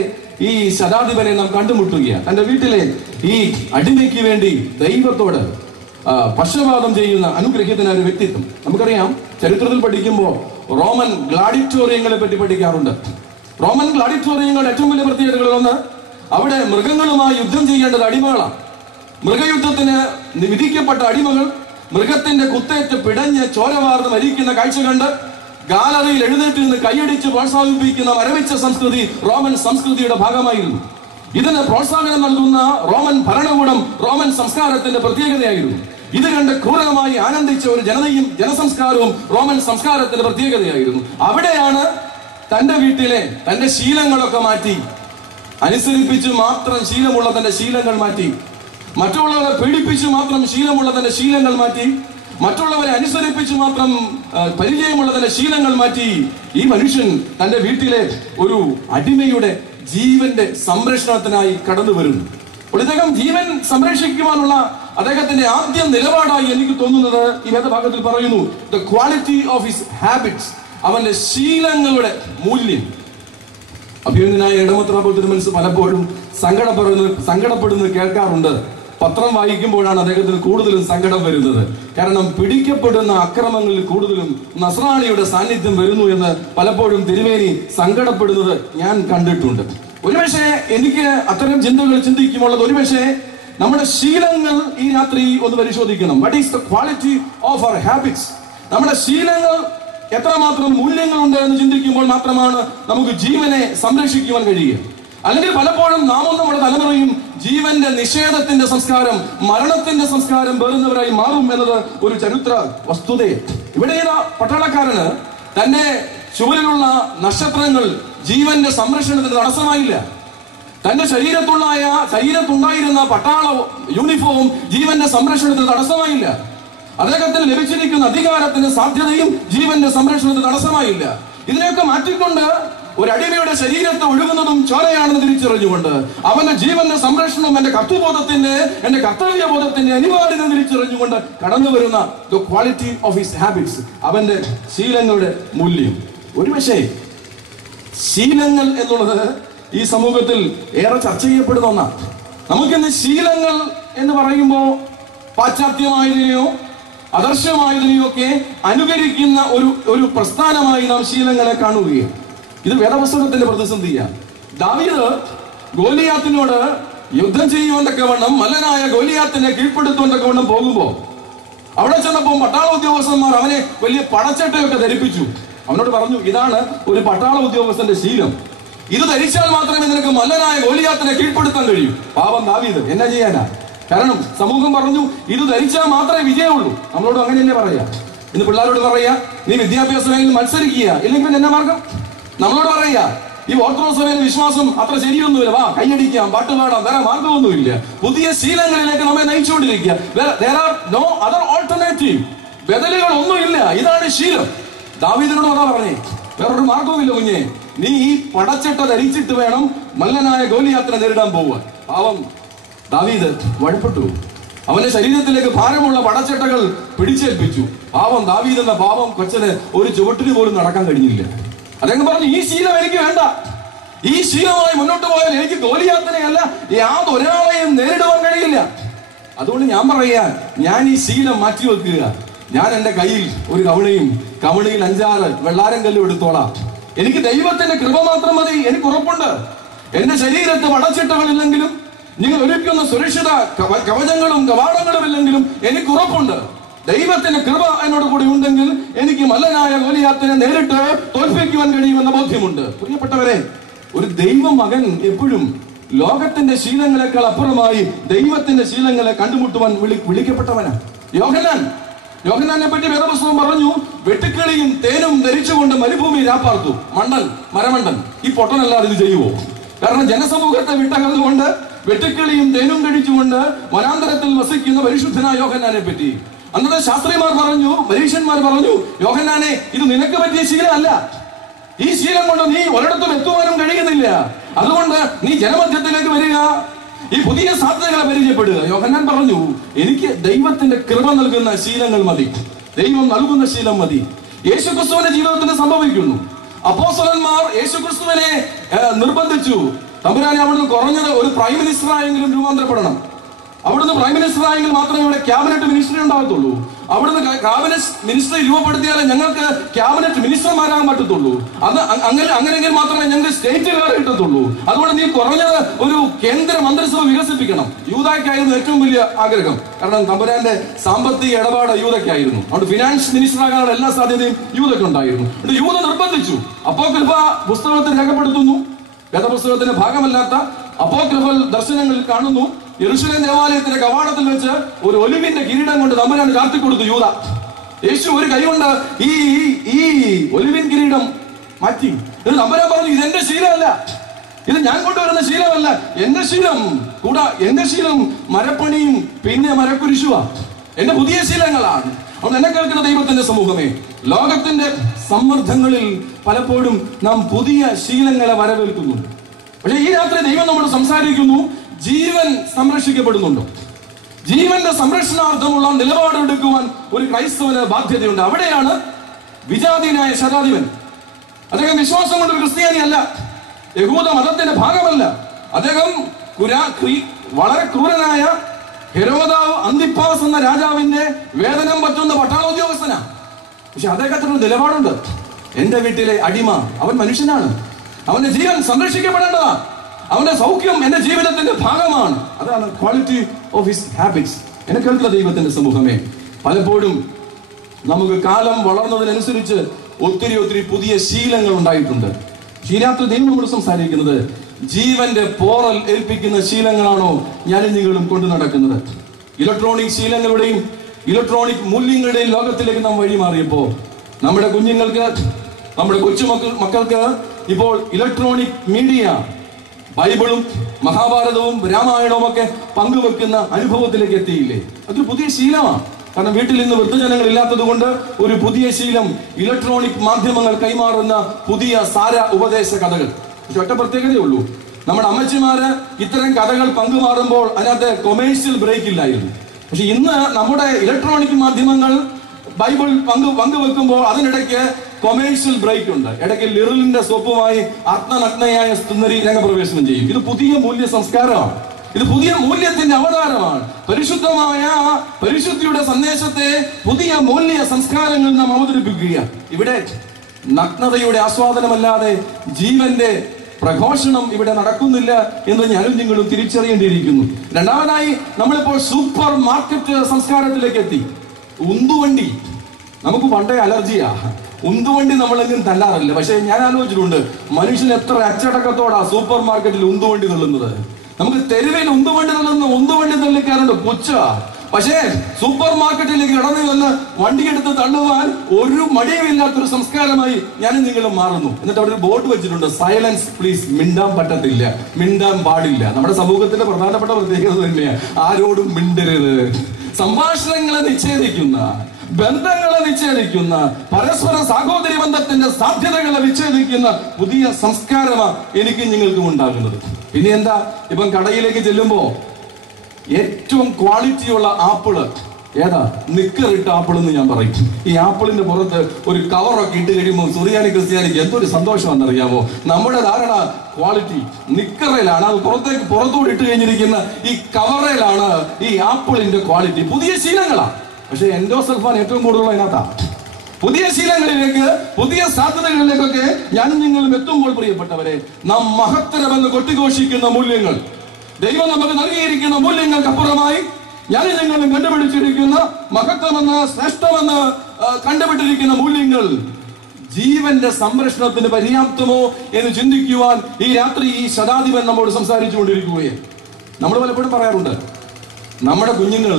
ഈ ശതാധിപനെ നാം കണ്ടുമുട്ടുകയാണ്. തന്റെ വീട്ടിലെ ഈ അടിമയ്ക്ക് വേണ്ടി ദൈവത്തോട് പക്ഷപാതം ചെയ്യുന്ന അനുഗ്രഹീതനായ ഒരു വ്യക്തിത്വം. നമുക്കറിയാം, ചരിത്രത്തിൽ പഠിക്കുമ്പോൾ റോമൻ ഗ്ലാഡിറ്റോറിയങ്ങളെ പറ്റി പഠിക്കാറുണ്ട്. റോമൻ ഗ്ലാഡിറ്റോറിയങ്ങളുടെ ഏറ്റവും വലിയ പ്രത്യേകതകളൊന്ന്, അവിടെ മൃഗങ്ങളുമായി യുദ്ധം ചെയ്യേണ്ടത് അടിമകളാണ്. മൃഗയുദ്ധത്തിന് വിധിക്കപ്പെട്ട അടിമകൾ മൃഗത്തിന്റെ കുത്തേറ്റ് പിടഞ്ഞ് ചോരവാർന്ന് മരിക്കുന്ന കാഴ്ച കണ്ട് ഗാലറിയിൽ എഴുന്നേറ്റ് നിന്ന് കൈയടിച്ച് പ്രോത്സാഹിപ്പിക്കുന്ന മരവിച്ച സംസ്കൃതി റോമൻ സംസ്കൃതിയുടെ ഭാഗമായിരുന്നു. ഇതിന് പ്രോത്സാഹനം നൽകുന്ന റോമൻ ഭരണകൂടം റോമൻ സംസ്കാരത്തിന്റെ പ്രത്യേകതയായിരുന്നു. ഇത് കണ്ട് ക്രൂരമായി ആനന്ദിച്ച ഒരു ജനതയും ജനസംസ്കാരവും റോമൻ സംസ്കാരത്തിന്റെ പ്രത്യേകതയായിരുന്നു. അവിടെയാണ് തന്റെ വീട്ടിലെ തന്റെ ശീലങ്ങളൊക്കെ മാറ്റി, അനുസരിപ്പിച്ച് മാത്രം ശീലമുള്ള തന്റെ ശീലങ്ങൾ മാറ്റി, മറ്റുള്ളവരെ പീഡിപ്പിച്ച് മാത്രം ശീലമുള്ള തന്റെ ശീലങ്ങൾ മാറ്റി, മറ്റുള്ളവരെ അനുസരിപ്പിച്ച് മാത്രം പരിചയമുള്ള തന്റെ ശീലങ്ങൾ മാറ്റി ഈ മനുഷ്യൻ തന്റെ വീട്ടിലെ ഒരു അടിമയുടെ ജീവന്റെ സംരക്ഷണത്തിനായി കടന്നു വരുന്നു. അപ്പോൾ ഇദ്ദേഹം ജീവൻ സംരക്ഷിക്കുവാനുള്ള അദ്ദേഹത്തിന്റെ ആദ്യ നിലപാടായി എനിക്ക് തോന്നുന്നത് ഈ വേദഭാഗത്തിൽ പറയുന്നു, the quality of his habits, അവന്റെ ശീലങ്ങളുടെ മൂല്യം. അഭിനന്ദനായ ഇടമത്രാപുര തിരുമനസ് പലപ്പോഴും സങ്കടപ്പെടുന്നത് കേൾക്കാറുണ്ട്. പത്രം വായിക്കുമ്പോഴാണ് അദ്ദേഹത്തിന് കൂടുതലും സങ്കടം വരുന്നത്. കാരണം പിടിക്കപ്പെടുന്ന അക്രമങ്ങളിൽ കൂടുതലും നസ്രാണിയുടെ സാന്നിധ്യം വരുന്നു എന്ന് പലപ്പോഴും തിരുമേനി സങ്കടപ്പെടുന്നത് ഞാൻ കണ്ടിട്ടുണ്ട്. ഒരുപക്ഷെ എനിക്ക് അത്തരം ചിന്തകൾ ചിന്തിക്കുമ്പോൾ ഒരുപക്ഷെ നമ്മുടെ ശീലങ്ങൾ ഈ രാത്രി ഒന്ന് പരിശോധിക്കണം. What is the quality of our habits? നമ്മുടെ ശീലങ്ങൾ എത്രമാത്രം മൂല്യങ്ങളുണ്ട് എന്ന് ചിന്തിക്കുമ്പോൾ മാത്രമാണ് നമുക്ക് ജീവനെ സംരക്ഷിക്കുവാൻ കഴിയുക. അല്ലെങ്കിൽ പലപ്പോഴും നാമും നമ്മുടെ തലമുറയും ജീവന്റെ നിഷേധത്തിന്റെ സംസ്കാരം, മരണത്തിന്റെ സംസ്കാരം പേറുന്നവരായി മാറും എന്നത് ഒരു ചരിത്ര വസ്തുതയെ. ഇവിടെ പട്ടാളക്കാരന് തന്റെ ചുവരിലുള്ള നക്ഷത്രങ്ങൾ ജീവന്റെ സംരക്ഷണത്തിന് തടസ്സമായില്ല. തന്റെ ശരീരത്തുണ്ടായിരുന്ന പട്ടാള യൂണിഫോം ജീവന്റെ സംരക്ഷണത്തിന് തടസ്സമായില്ല. അദ്ദേഹത്തിന് ലഭിച്ചിരിക്കുന്ന അധികാരത്തിന് സാധ്യതയും ജീവന്റെ സംരക്ഷണത്തിന് തടസ്സമായില്ല. ഇതിനെയൊക്കെ മാറ്റിക്കൊണ്ട് ഒരു അടിമയുടെ ശരീരത്തെ ഒഴുകുന്നതും ചോരയാണെന്ന് തിരിച്ചറിഞ്ഞുകൊണ്ട് അവന്റെ ജീവന്റെ സംരക്ഷണം എന്റെ എന്റെ കർത്തവ്യബോധത്തിന്റെ അനിവാര്യത തിരിച്ചറിഞ്ഞുകൊണ്ട് കടന്നു വരുന്ന the quality of his habits, അവന്റെ ശീലങ്ങളുടെ മൂല്യം. ഒരുപക്ഷേ ശീലങ്ങൾ എന്നുള്ളത് ഈ സമൂഹത്തിൽ ഏറെ ചർച്ച ചെയ്യപ്പെടുന്ന ഒന്നാണ്. നമുക്കിന്ന് ശീലങ്ങൾ എന്ന് പറയുമ്പോൾ പാശ്ചാത്യമായതിനെയോ ആദർശമായതിനെയോ ഒക്കെ അനുകരിക്കുന്ന ഒരു പ്രസ്ഥാനമായി നാം ശീലങ്ങളെ കാണുകയാണ്. ഇത് വേദപുസ്തകത്തിന്റെ പ്രതിസന്ധിയാണ്. ദാവീദ് ഗോലിയാത്തിനോട് യുദ്ധം ചെയ്യുവാൻ മല്ലനായ ഗോലിയാത്തിനെ കീഴ്പ്പെടുത്തുവാൻ പോകുമ്പോ അവിടെ ചെന്നപ്പോൾ പട്ടാള ഉദ്യോഗസ്ഥന്മാർ അവനെ വലിയ പടച്ചട്ടയൊക്കെ ധരിപ്പിച്ചു. അവനോട് പറഞ്ഞു, ഇതാണ് ഒരു പട്ടാള ഉദ്യോഗസ്ഥന്റെ ശീലം, ഇത് ധരിച്ചാൽ മാത്രമേ നിനക്ക് മല്ലനായ ഗോലിയാത്തിനെ കീഴ്പ്പെടുത്താൻ കഴിയൂ. പാവം ദാവീദ് എന്നാ ചെയ്യാനാ? കാരണം സമൂഹം പറഞ്ഞു ഇത് ധരിച്ചാൽ മാത്രമേ വിജയമുള്ളൂ. നമ്മളോട് അങ്ങനെയല്ലേ പറയാ? ഇന്ന് പിള്ളേരോട് പറയാ, നീ വിദ്യാഭ്യാസ മേഖലയിൽ മത്സരിക്കുക, ഇല്ലെങ്കിൽ എന്നാ മാർഗം? നമ്മളോട് പറയാ, ഈ ഓർത്തഡോക്സ് സഭയിൽ വിശ്വാസം അത്ര ശരിയൊന്നുമില്ല, വാ കൈയടിക്കാം, പാട്ടുപാടാം, വേറെ മാർഗമൊന്നുമില്ല. പുതിയ ശീലങ്ങളിലേക്ക് നമ്മെ നയിച്ചുകൊണ്ടിരിക്കുക. there are no other alternative. ബദലുകൾ ഒന്നുമില്ല, ഇതാണ് ശീലം. ദാവീദിനോട് അതാ പറഞ്ഞേ, വേറൊരു മാർഗവുമില്ല കുഞ്ഞെ, നീ ഈ പടച്ചട്ട ധരിച്ചിട്ട് വേണം മല്ലനായ ഗോലിയാത്തിനെ നേരിടാൻ പോവുക. പാവം ദാവീദ് വഴിപ്പെട്ടു. അവന്റെ ശരീരത്തിലേക്ക് ഭാരമുള്ള പടച്ചട്ടകൾ പിടിച്ചേൽപ്പിച്ചു. പാവം ദാവീദ് എന്ന പാവം കൊച്ചന് ഒരു ചുവട്ടിന് പോലും നടക്കാൻ കഴിഞ്ഞില്ല. അദ്ദേഹം പറഞ്ഞു, ഈ ശീലം എനിക്ക് വേണ്ട, ഈ ശീലമായി മുന്നോട്ട് പോയാൽ എനിക്ക് ഗോലിയാത്തിനെയല്ല യാതൊരാളെയും നേരിടുവാൻ കഴിയില്ല. അതുകൊണ്ട് ഞാൻ പറയാ, ഞാൻ ഈ ശീലം മാറ്റിവെക്കുക. ഞാൻ എന്റെ കയ്യിൽ ഒരു കവണിയിൽ 5-6 വെള്ളാരം കല്ലും എടുത്തോളാം. എനിക്ക് ദൈവത്തിന്റെ കൃപ മാത്രം മതി. എനിക്ക് ഉറപ്പുണ്ട്, എന്റെ ശരീരത്ത് പടച്ചിട്ടകളില്ലെങ്കിലും, നിങ്ങൾ ഒരുക്കുന്ന സുരക്ഷിത കവചങ്ങളും കവാടങ്ങളും ഇല്ലെങ്കിലും എനിക്ക് ഉറപ്പുണ്ട്, ദൈവത്തിന്റെ കൃപ എന്നോട് കൂടി ഉണ്ടെങ്കിൽ എനിക്ക് മല്ലനായ ഗോലിയാത്തിനെ നേരിട്ട് തോൽപ്പിക്കുവാൻ കഴിയുമെന്ന ബോധ്യമുണ്ട്. പ്രിയപ്പെട്ടവരെ, ഒരു ദൈവമകൻ എപ്പോഴും ലോകത്തിന്റെ ശീലങ്ങളെക്കാൾ അപ്പുറമായി ദൈവത്തിന്റെ ശീലങ്ങളെ കണ്ടുമുട്ടുവാൻ വിളിക്കപ്പെട്ടവനാണ്. യോഹന്നാനെ പറ്റി വേദപുസ്തകം പറഞ്ഞു, വെട്ടുക്കിളിയും തേനും ധരിച്ചുകൊണ്ട് മരുഭൂമി രാപ്പാർത്തു. മരമണ്ടൻ ഈ പൊട്ടനല്ലാതെ ഇത് ചെയ്യുവോ? കാരണം ജനസമൂഹത്തെ വിട്ടകന്നുകൊണ്ട് വെട്ടുക്കിളിയും തേനും കഴിച്ചുകൊണ്ട് വനാന്തരത്തിൽ വസിക്കുന്ന പരിശുദ്ധനായ യോഹന്നാനെ പറ്റി അന്നത്തെ ശാസ്ത്രിമാർ പറഞ്ഞു, പരീക്ഷന്മാർ പറഞ്ഞു, യോഹന്നാനെ ഇത് നിനക്ക് പറ്റിയ ശീലമല്ല, ഈ ശീലം കൊണ്ട് നീ ഒരിടത്തും എത്തുവാനും കഴിയുന്നില്ല, അതുകൊണ്ട് നീ ജനമധ്യത്തിലേക്ക് വരിക, ഈ പുതിയ സാധ്യതകളെ പരിചയപ്പെടുക. യോഹന്നാൻ പറഞ്ഞു, എനിക്ക് ദൈവത്തിന്റെ കൃപ നൽകുന്ന ശീലങ്ങൾ മതി, ദൈവം നൽകുന്ന ശീലം മതി. യേശുക്രിസ്തുവിന്റെ ജീവിതത്തിന് സംഭവിക്കുന്നു. അപ്പോസ്തലന്മാർ യേശുക്രിസ്തുവിനെ നിർബന്ധിച്ചു, തമ്പുരാനെ അവിടുന്ന് കുറഞ്ഞത് ഒരു പ്രൈം മിനിസ്റ്റർ ആയെങ്കിലും രൂപാന്തരപ്പെടണം, അവിടുന്ന് പ്രൈം മിനിസ്റ്റർ ആയെങ്കിൽ മാത്രമേ ഇവിടെ ക്യാബിനറ്റ് മിനിസ്റ്ററി ഉണ്ടാകത്തുള്ളൂ, അവിടുന്ന് ക്യാബിനറ്റ് മിനിസ്റ്ററി രൂപപ്പെടുത്തിയാലേ ഞങ്ങൾക്ക് ക്യാബിനറ്റ് മിനിസ്റ്റർമാരാകാൻ പറ്റത്തുള്ളൂ, അങ്ങനെയെങ്കിൽ മാത്രമേ ഞങ്ങൾക്ക് സ്റ്റേറ്റുകാർ കിട്ടത്തുള്ളൂ, അതുകൊണ്ട് നീ കുറഞ്ഞത് ഒരു കേന്ദ്ര മന്ത്രിസഭ വികസിപ്പിക്കണം. യൂദയ്ക്കായിരുന്നു ഏറ്റവും വലിയ ആഗ്രഹം, കാരണം തമ്പുരാന്റെ സാമ്പത്തിക ഇടപാട് യൂദയ്ക്കായിരുന്നു. അതുകൊണ്ട് ഫിനാൻസ് മിനിസ്റ്റർ ആകാനുള്ള എല്ലാ സാധ്യതയും യൂദയ്ക്ക് ഉണ്ടായിരുന്നു. യൂദ നിർബന്ധിച്ചു. അപ്പോക്രിഫ പുസ്തകത്തിൽ രേഖപ്പെടുത്തുന്നു, വേദപുസ്തകത്തിന്റെ ഭാഗമല്ലാത്ത അപ്പോക്രിഫൽ ദർശനങ്ങളിൽ കാണുന്നു, യെരൂശലേം ദേവാലയത്തിന്റെ കവാടത്തിൽ വെച്ച് ഒരു ഒലിവിന്റെ കിരീടം കൊണ്ട് തമ്പുരാൻ കാത്തിക്കൊടുത്തു യൂദ. യേശു ഒരു കൈ കൊണ്ട് ഈ ഒലിവിൻ കിരീടം മാറ്റി. തമ്പുരാൻ പറഞ്ഞു, ഇതെന്റെ ശീലമല്ല, ഇത് ഞാൻ കൊണ്ടുവരുന്ന ശീലമല്ല, എന്റെ ശീലം മരപ്പണിയും പിന്നെ മരക്കുരിശുവാ, എന്റെ പുതിയ ശീലങ്ങളാണ്. അതുകൊണ്ട് എന്നെ കേൾക്കുന്ന ദൈവത്തിന്റെ സമൂഹമേ, ലോകത്തിന്റെ സമ്മർദ്ദങ്ങളിൽ പലപ്പോഴും നാം പുതിയ ശീലങ്ങളെ വരവേൽക്കുന്നുണ്ട്. പക്ഷെ ഈ രാത്രി ദൈവം നമ്മൾ സംസാരിക്കുന്നു, ജീവൻ സംരക്ഷിക്കപ്പെടുന്നുണ്ടോ? ജീവന്റെ സംരക്ഷണാർത്ഥമുള്ള നിലപാടെടുക്കുവാൻ ഒരു ക്രൈസ്തവന് ബാധ്യതയുണ്ട്. അവിടെയാണ് വിജാതീയനായ ശതാധിപൻ. അദ്ദേഹം വിശ്വാസം കൊണ്ടൊരു ക്രിസ്ത്യാനിയല്ല, യഹൂദ മതത്തിന്റെ ഭാഗമല്ല. അദ്ദേഹം വളരെ ക്രൂരനായ ഹെരോദാവ് അന്തിപ്പാസ് എന്ന രാജാവിന്റെ വേതനം പറ്റുന്ന പട്ടാള ഉദ്യോഗസ്ഥനാ. പക്ഷെ അദ്ദേഹത്തിന് നിലപാടുണ്ട്. എന്റെ വീട്ടിലെ അടിമ, അവൻ മനുഷ്യനാണ്, അവന്റെ ജീവൻ സംരക്ഷിക്കപ്പെടേണ്ടതാണ്, അവന്റെ സൗഖ്യം എന്റെ ജീവിതത്തിന്റെ ഭാഗമാണ്. അതാണ് ക്വാളിറ്റി ഓഫ് ഹിസ് ഹാബിറ്റ്സ്. എന്നെ കേൾക്കുന്ന ദൈവത്തിന്റെ സമൂഹമേ, പലപ്പോഴും നമുക്ക് കാലം വളർന്നതിനനുസരിച്ച് ഒത്തിരി പുതിയ ശീലങ്ങൾ ഉണ്ടായിട്ടുണ്ട്. ഈ രാത്രി ദൈവം നമ്മോട് സംസാരിക്കുന്നത്, ജീവന്റെ പോറൽ ഏൽപ്പിക്കുന്ന ശീലങ്ങളാണോ ഞാനും നിങ്ങളും കൊണ്ടു നടക്കുന്നത്? ഇലക്ട്രോണിക് ശീലങ്ങളുടെയും ഇലക്ട്രോണിക് മൂല്യങ്ങളുടെയും ലോകത്തിലേക്ക് നാം വഴി മാറിയപ്പോ നമ്മുടെ കുഞ്ഞുങ്ങൾക്ക്, നമ്മുടെ മക്കൾക്ക് ഇപ്പോൾ ഇലക്ട്രോണിക് മീഡിയ, ബൈബിളും മഹാഭാരതവും രാമായണവും ഒക്കെ പങ്കുവെക്കുന്ന അനുഭവത്തിലേക്ക് എത്തിയില്ലേ? അതൊരു പുതിയ ശീലമാണ്. കാരണം വീട്ടിൽ ഇന്ന് വൃദ്ധജനങ്ങൾ ഇല്ലാത്തത് കൊണ്ട് ഒരു പുതിയ ശീലം ഇലക്ട്രോണിക് മാധ്യമങ്ങൾ കൈമാറുന്ന പുതിയ സാര ഉപദേശ കഥകൾ. പക്ഷെ ഒറ്റ പ്രത്യേകതയേ ഉള്ളൂ, നമ്മുടെ അമ്മച്ചിമാര് ഇത്തരം കഥകൾ പങ്കുമാറുമ്പോൾ അതിനകത്ത് കൊമേഴ്സ്യൽ ബ്രേക്ക് ഇല്ലായിരുന്നു. പക്ഷെ ഇന്ന് നമ്മുടെ ഇലക്ട്രോണിക് മാധ്യമങ്ങൾ ബൈബിൾ പങ്കുവെക്കുമ്പോൾ അതിനിടയ്ക്ക് കൊമേഴ്സ്യൽ ബ്രേക്ക് ഉണ്ട്. ഇടയ്ക്ക് ലിറിലിന്റെ സോപ്പുമായി അർത്ഥനഗ്നയായ സുന്ദരി രംഗപ്രവേശനം ചെയ്യും. ഇത് പുതിയ മൂല്യ സംസ്കാരമാണ്, ഇത് പുതിയ മൂല്യത്തിന്റെ അവതാരമാണ്. പരിശുദ്ധിയുടെ സന്ദേശത്തെ പുതിയ മൂല്യ സംസ്കാരങ്ങൾ നാം അവതരിപ്പിക്കുക. ഇവിടെ നഗ്നതയുടെ ആസ്വാദനമല്ലാതെ ജീവന്റെ പ്രഘോഷണം ഇവിടെ നടക്കുന്നില്ല എന്ന് ഞാനും നിങ്ങളും തിരിച്ചറിയേണ്ടിയിരിക്കുന്നു. രണ്ടാമതായി നമ്മളിപ്പോൾ സൂപ്പർ മാർക്കറ്റ് സംസ്കാരത്തിലേക്ക് എത്തി. ഉന്തുവണ്ടി നമുക്ക് പണ്ടേ അലർജിയാ. ഉന്തുവണ്ടി നമ്മളെങ്കിലും തല്ലാറില്ല. പക്ഷെ ഞാൻ ആലോചിച്ചിട്ടുണ്ട്, മനുഷ്യൻ എത്ര അച്ചടക്കത്തോടാ സൂപ്പർ മാർക്കറ്റിൽ ഉന്തുവണ്ടി തള്ളുന്നത്. നമുക്ക് തെരുവിൽ ഉന്തുവണ്ടി തള്ളിക്കാറുണ്ട്, പുച്ഛ. പക്ഷേ സൂപ്പർ മാർക്കറ്റിലേക്ക് കടന്നു വന്ന് വണ്ടിയെടുത്ത് തള്ളുവാൻ ഒരു മടിയുമില്ലാത്തൊരു സംസ്കാരമായി ഞാനും നിങ്ങളും മാറുന്നു. എന്നിട്ട് അവിടെ ഒരു ബോർഡ് വെച്ചിട്ടുണ്ട്, സൈലൻസ് പ്ലീസ്, മിണ്ടാൻ പറ്റത്തില്ല, മിണ്ടാൻ പാടില്ല. നമ്മുടെ സമൂഹത്തിന്റെ പ്രധാനപ്പെട്ട പ്രത്യേകത തന്നെയാണ്, ആരോടും മിണ്ടരുത്. സംഭാഷണങ്ങളെ നിഷേധിക്കുന്ന, ബന്ധങ്ങളെ നിഷേധിക്കുന്ന, പരസ്പര സാഹോദര്യ ബന്ധത്തിന്റെ സാധ്യതകളെ വിച്ഛേദിക്കുന്ന പുതിയ സംസ്കാരമാണ് എനിക്കും നിങ്ങൾക്കും ഉണ്ടാകുന്നത്. ഇനി എന്താ, ഇപ്പം കടയിലേക്ക് ചെല്ലുമ്പോ ഏറ്റവും ക്വാളിറ്റിയുള്ള ആപ്പിള് ഏതാ? നിക്കറിട്ട ആപ്പിൾ എന്ന് ഞാൻ പറയും. ഈ ആപ്പിളിന്റെ പുറത്ത് ഒരു കവറൊക്കെ ഇട്ട് കഴിയുമ്പോൾ സുറിയാനി ക്രിസ്ത്യാനിക്ക് എന്തൊരു സന്തോഷമാണെന്നറിയാമോ? നമ്മുടെ ധാരണ ക്വാളിറ്റി നിക്കറയിലാണ്, അത് പുറത്തോട് ഇട്ട് കഴിഞ്ഞിരിക്കുന്ന ഈ കവറയിലാണ് ഈ ആപ്പിളിന്റെ ക്വാളിറ്റി. പുതിയ ശീലങ്ങളാണ്. പക്ഷെ എൻഡോസൾഫാൻ ഏറ്റവും കൂടുതലുള്ള അതിനകത്താ. പുതിയ ശീലങ്ങളിലേക്ക്, പുതിയ സാധ്യതകളിലേക്കൊക്കെ ഞാനും നിങ്ങളും എത്തുമ്പോൾ പ്രിയപ്പെട്ടവരെ, നാം മഹത്തരമെന്ന് കൊട്ടിഘോഷിക്കുന്ന മൂല്യങ്ങൾ, ദൈവം നമുക്ക് നൽകിയിരിക്കുന്ന മൂല്യങ്ങൾക്കപ്പുറമായി ഞാനും നിങ്ങളും കണ്ടുപിടിച്ചിരിക്കുന്ന മഹത്വമെന്ന്, ശ്രേഷ്ഠമെന്ന് കണ്ടുപിടിച്ചിരിക്കുന്ന മൂല്യങ്ങൾ ജീവന്റെ സംരക്ഷണത്തിന് പര്യാപ്തമോ എന്ന് ചിന്തിക്കുവാൻ ഈ രാത്രി ഈ ശതാധിപൻ നമ്മോട് സംസാരിച്ചു കൊണ്ടിരിക്കുകയാണ്. നമ്മൾ പലപ്പോഴും പറയാറുണ്ട്, നമ്മുടെ കുഞ്ഞുങ്ങൾ